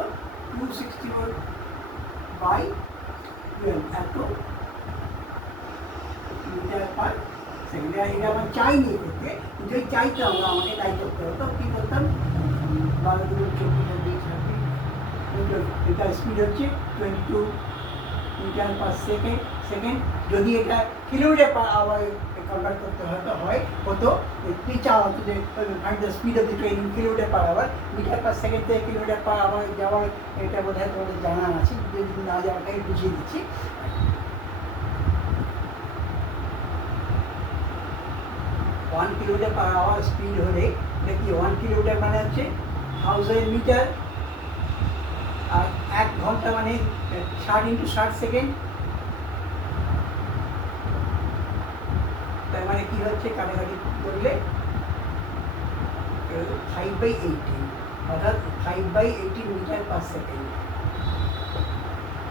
264 বাই 12 এত মিটার পার সেকেন্ড। এটা আমার চাইনি করতে, যদি চাইতাম আমাকে তাই করতে হতো, কী করতাম, 12 2 24 এটা স্পিড হচ্ছে 22 মিটার পার সেকেন্ড। যদি এটা কিলোমিটার পার আওয়ার কনভার্ট করতে হতো কি চাওয়া হতো যে find the speed of the train in kilometre per hour, metre per second থেকে কিলোমিটার পার আওয়ার যাওয়ার, এটা বোধ হয় তোমাদের জানা আছে, যদি না যাওয়াটাকে বুঝিয়ে দিচ্ছি। 1 কিলোমিটার পার আওয়ার স্পিড হলে দেখি 1 কিলোমিটার মানে হচ্ছে 1000 মিটার, আর 1 ঘন্টা মানে 60 × 60 সেকেন্ড। তার মানে কি হচ্ছে, কাটাকাটি করলে 5/18, অর্থাৎ 5/18 মিটার পার সেকেন্ড।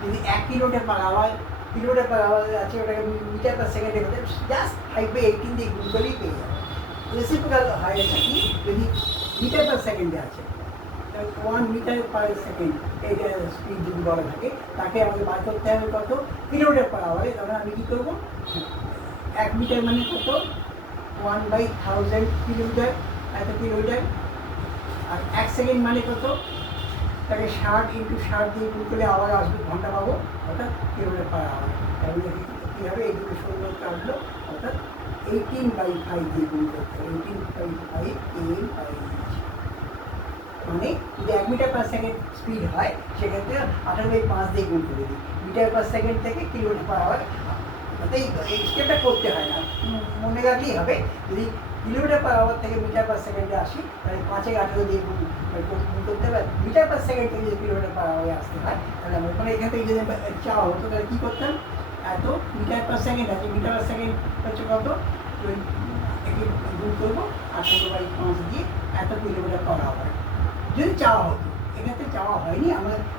যদি 1 কিলোমিটার পার আওয়ার আছে, ওটাকে মিটার পার সেকেন্ডে হতে জাস্ট 5/18 দিয়ে গুণ করলেই পেয়ে যাবে। রেসিপ্রোকাল হয় এটা কি, যদি মিটার পার সেকেন্ডে আছে, 1 মিটার পার সেকেন্ড এইটা স্পিড যদি বলা থাকে, তাকে আমাদের বার করতে হবে কত, কিলোমিটার পার আওয়ারে। তখন আমি কী করবো, 1 মিটার মানে কত, 1/1000 কিলোমিটার, এত কিলোমিটার। আর 1 সেকেন্ড মানে কত, তাকে 60 × 60 দিয়ে গুণ করলে আবার আসবে, ঘন্টা পাবো, অর্থাৎ কিলোমিটার পার আওয়ার। তাহলে কী হবে, এই দুটো সুন্দর আসলো, অর্থাৎ 18/5 দিয়ে গুণ করতে হবে, 18/5 মানে যদি 1 মিটার পার সেকেন্ড স্পিড হয়, সেক্ষেত্রে 18/5 দিয়ে গুণ করে দিই, মিটার পার সেকেন্ড থেকে কিলোমিটার পার আওয়ার। এই স্টেপটা করতে হয় না, মনে রাখলেই হবে। যদি কিলোমিটার পার আওয়ার থেকে মিটার পার সেকেন্ডে আসি, তাহলে 5 × 18 দিয়ে গুণ করতে হবে। মিটার পার সেকেন্ড থেকে যদি কিলোমিটার পার আওয়ারে আসতে হয়, তাহলে আমরা মানে এখান থেকে যদি চাওয়া হতো, তাহলে কী করতাম, এত মিটার পার সেকেন্ড আছে, মিটার পার সেকেন্ড হচ্ছে কত, একে গুণ করবো 18/5 দিয়ে, এত কিলোমিটার পার আওয়ার যদি চাওয়া হতো। এক্ষেত্রে চাওয়া হয়নি,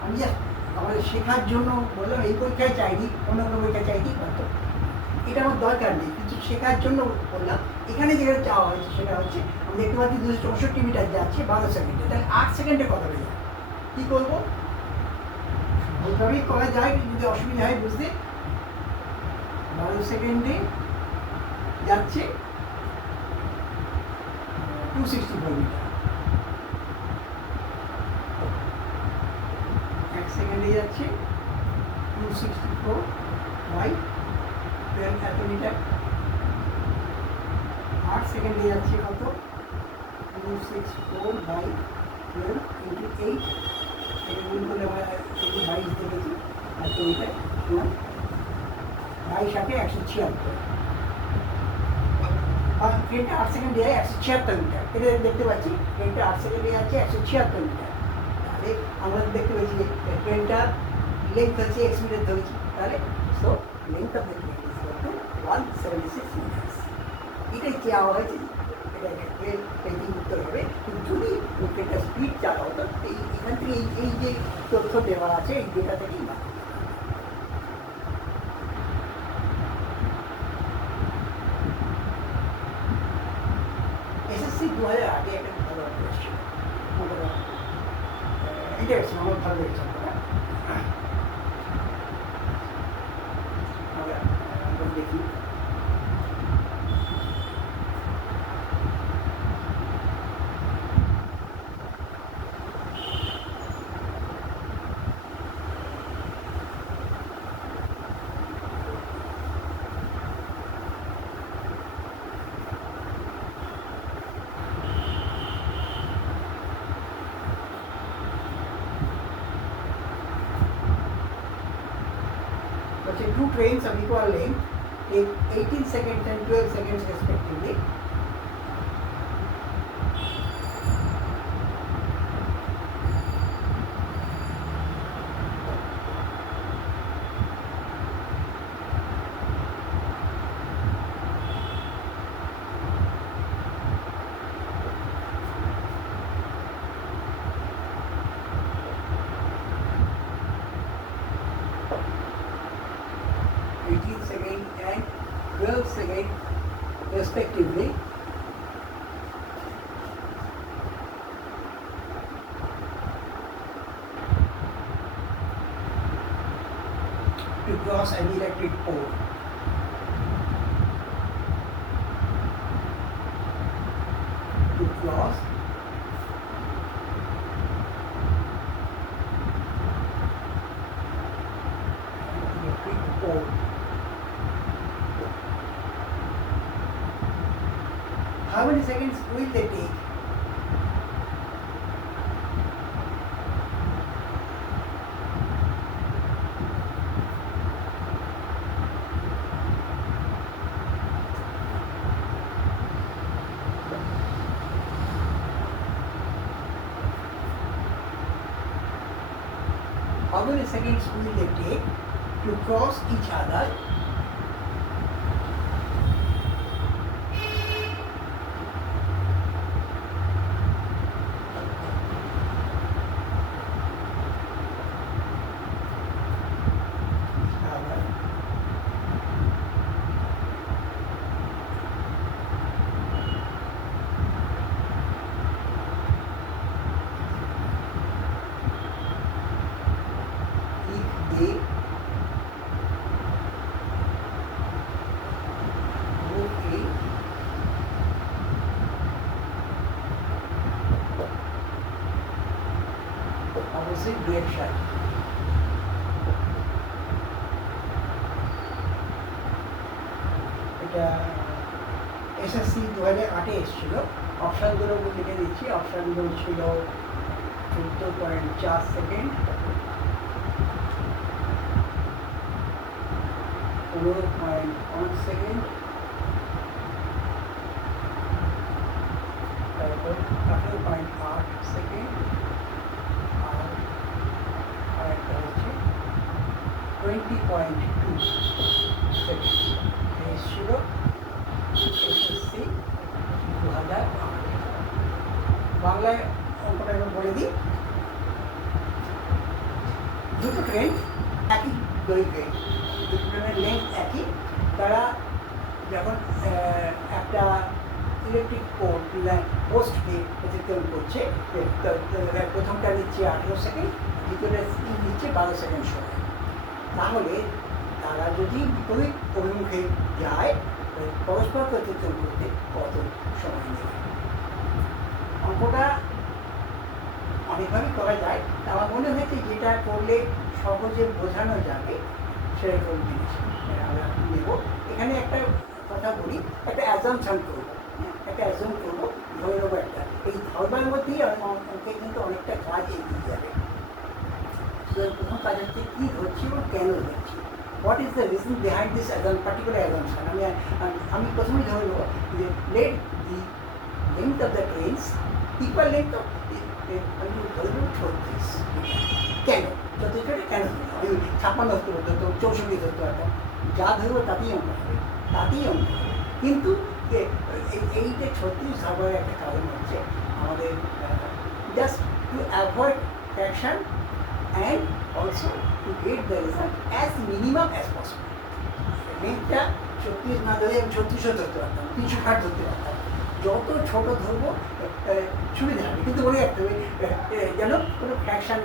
আমি জাস্ট আমাদের শেখার জন্য বললাম, এই পরীক্ষায় চাইনি, অন্য কোনো পরীক্ষায় চাইনি, হয়তো এটা আমার দরকার নেই, কিছু শেখার জন্য বললাম। এখানে যেটা চাওয়া হয়েছে সেটা হচ্ছে, আমি দেখতে পাচ্ছি 264 মিটার যাচ্ছে 12 সেকেন্ডে, তাহলে 8 সেকেন্ডে কত হয়ে যায়, কী করবো, ওইভাবেই করা যায়, যদি অসুবিধা হয় বুঝতে। 12 সেকেন্ডে যাচ্ছে 264 মিটার, 1 সেকেন্ডে যাচ্ছে 264/12, 12 এত মিটার। 8 সেকেন্ডে যাচ্ছে কত? 264 বাই 12 ইন্টু 8, এটা গুণ করলে আমরা 22 দেখেছি এত মিটার, 22 8 176। আর ট্রেনটা 8 সেকেন্ডে যায় 176 মিটার, এটা দেখতে পাচ্ছি ট্রেনটা 8 সেকেন্ডে যাচ্ছে 176 মিটার। তাহলে আমরা দেখতে পাচ্ছি যে ট্রেনটার লেন্থ হচ্ছে x মিটার ধরেছি, তাহলে so length of the train is equal to 176 metre. এটাই চাওয়া হয়েছে, এটা একটা পেন্টিং উত্তর হবে। কিন্তু যদি ট্রেনটা স্পিড চাওয়া হতো এখান থেকে এই যে তথ্য দেওয়া আছে এই ডেটা থেকেই না। এসএসসি 2008 একটা ভালো কোয়েশ্চেন, ইন্টারেস্টিং, আমার ভালো লেগেছে। আমরা দেখি two trains of equal length take 18 seconds and 12 seconds respectively. And 12 seconds respectively. To cross an electric pole. To cross an electric pole. How many seconds will they take? How many seconds will they take to cross each other? Opposite direction. এটা SSC 2008 এসেছিল। অপশানগুলো লিখে দিচ্ছি। অপশানগুলো ছিল 14.4 second, 15.1 second, তারপর 18.8 second, আর একটা হচ্ছে 20.2 সেকেন্ড। এসেছিল এসএসসি 2008। বাংলায় অঙ্কটা আমি বলে দিই। দুটো ট্রেন একই দৈর্ঘ্যে, দুটো ট্রেনের লেন্থ একই, তারা যখন একটা ইলেকট্রিক পোস্ট দিয়ে অতিক্রম করছে, প্রথমটা নিচ্ছে 18 সেকেন্ড, দ্বিতীয়টা নিচ্ছে 12 সেকেন্ড সময়। তাহলে তারা যদি বিপরীত অভিমুখে যায় পরস্পরকে অতিক্রম করতে কত সময় নেবে? অঙ্কটা অনেকভাবেই করা যায়। আমার মনে হয়েছে যেটা করলে সহজে বোঝানো যাবে সেরকম জিনিস। আমরা নেব। এখানে একটা কথা বলি, একটা অ্যাজাম্পশন করবো, একটা অ্যাজাম করবো, ধরে নেবো একটা, এই ধরবার মধ্যেই অঙ্কে কিন্তু অনেকটা কাজ এগিয়ে যাবে। প্রথম কাজ হচ্ছে কী ধরছি এবং কেন ধরছি, what is the reason behind this particular assumption. আমি প্রথমেই ধরে নেবো যে late the length of the trains equal length of, আমি ধরে নেবো 36। কেন 36 কেন ধরবো? আমি 56 ধরতে পারতাম, 64 ধরতে পারতাম, যা ধরবো তাতেই অঙ্ক হবে, তাতেই অঙ্ক হবে। কিন্তু এই যে 36 ধরবার একটা কারণ হচ্ছে আমাদের just to avoid fraction and also to get the result as minimum as possible. লেন্থটা 36 না ধরে আমি 36 ধরতে পারতাম, 360 ধরতে পারতাম, যত ছোট ধরবো সুবিধা হবে। কিন্তু মনে রাখতে হবে যেন কোনো ফ্র্যাকশন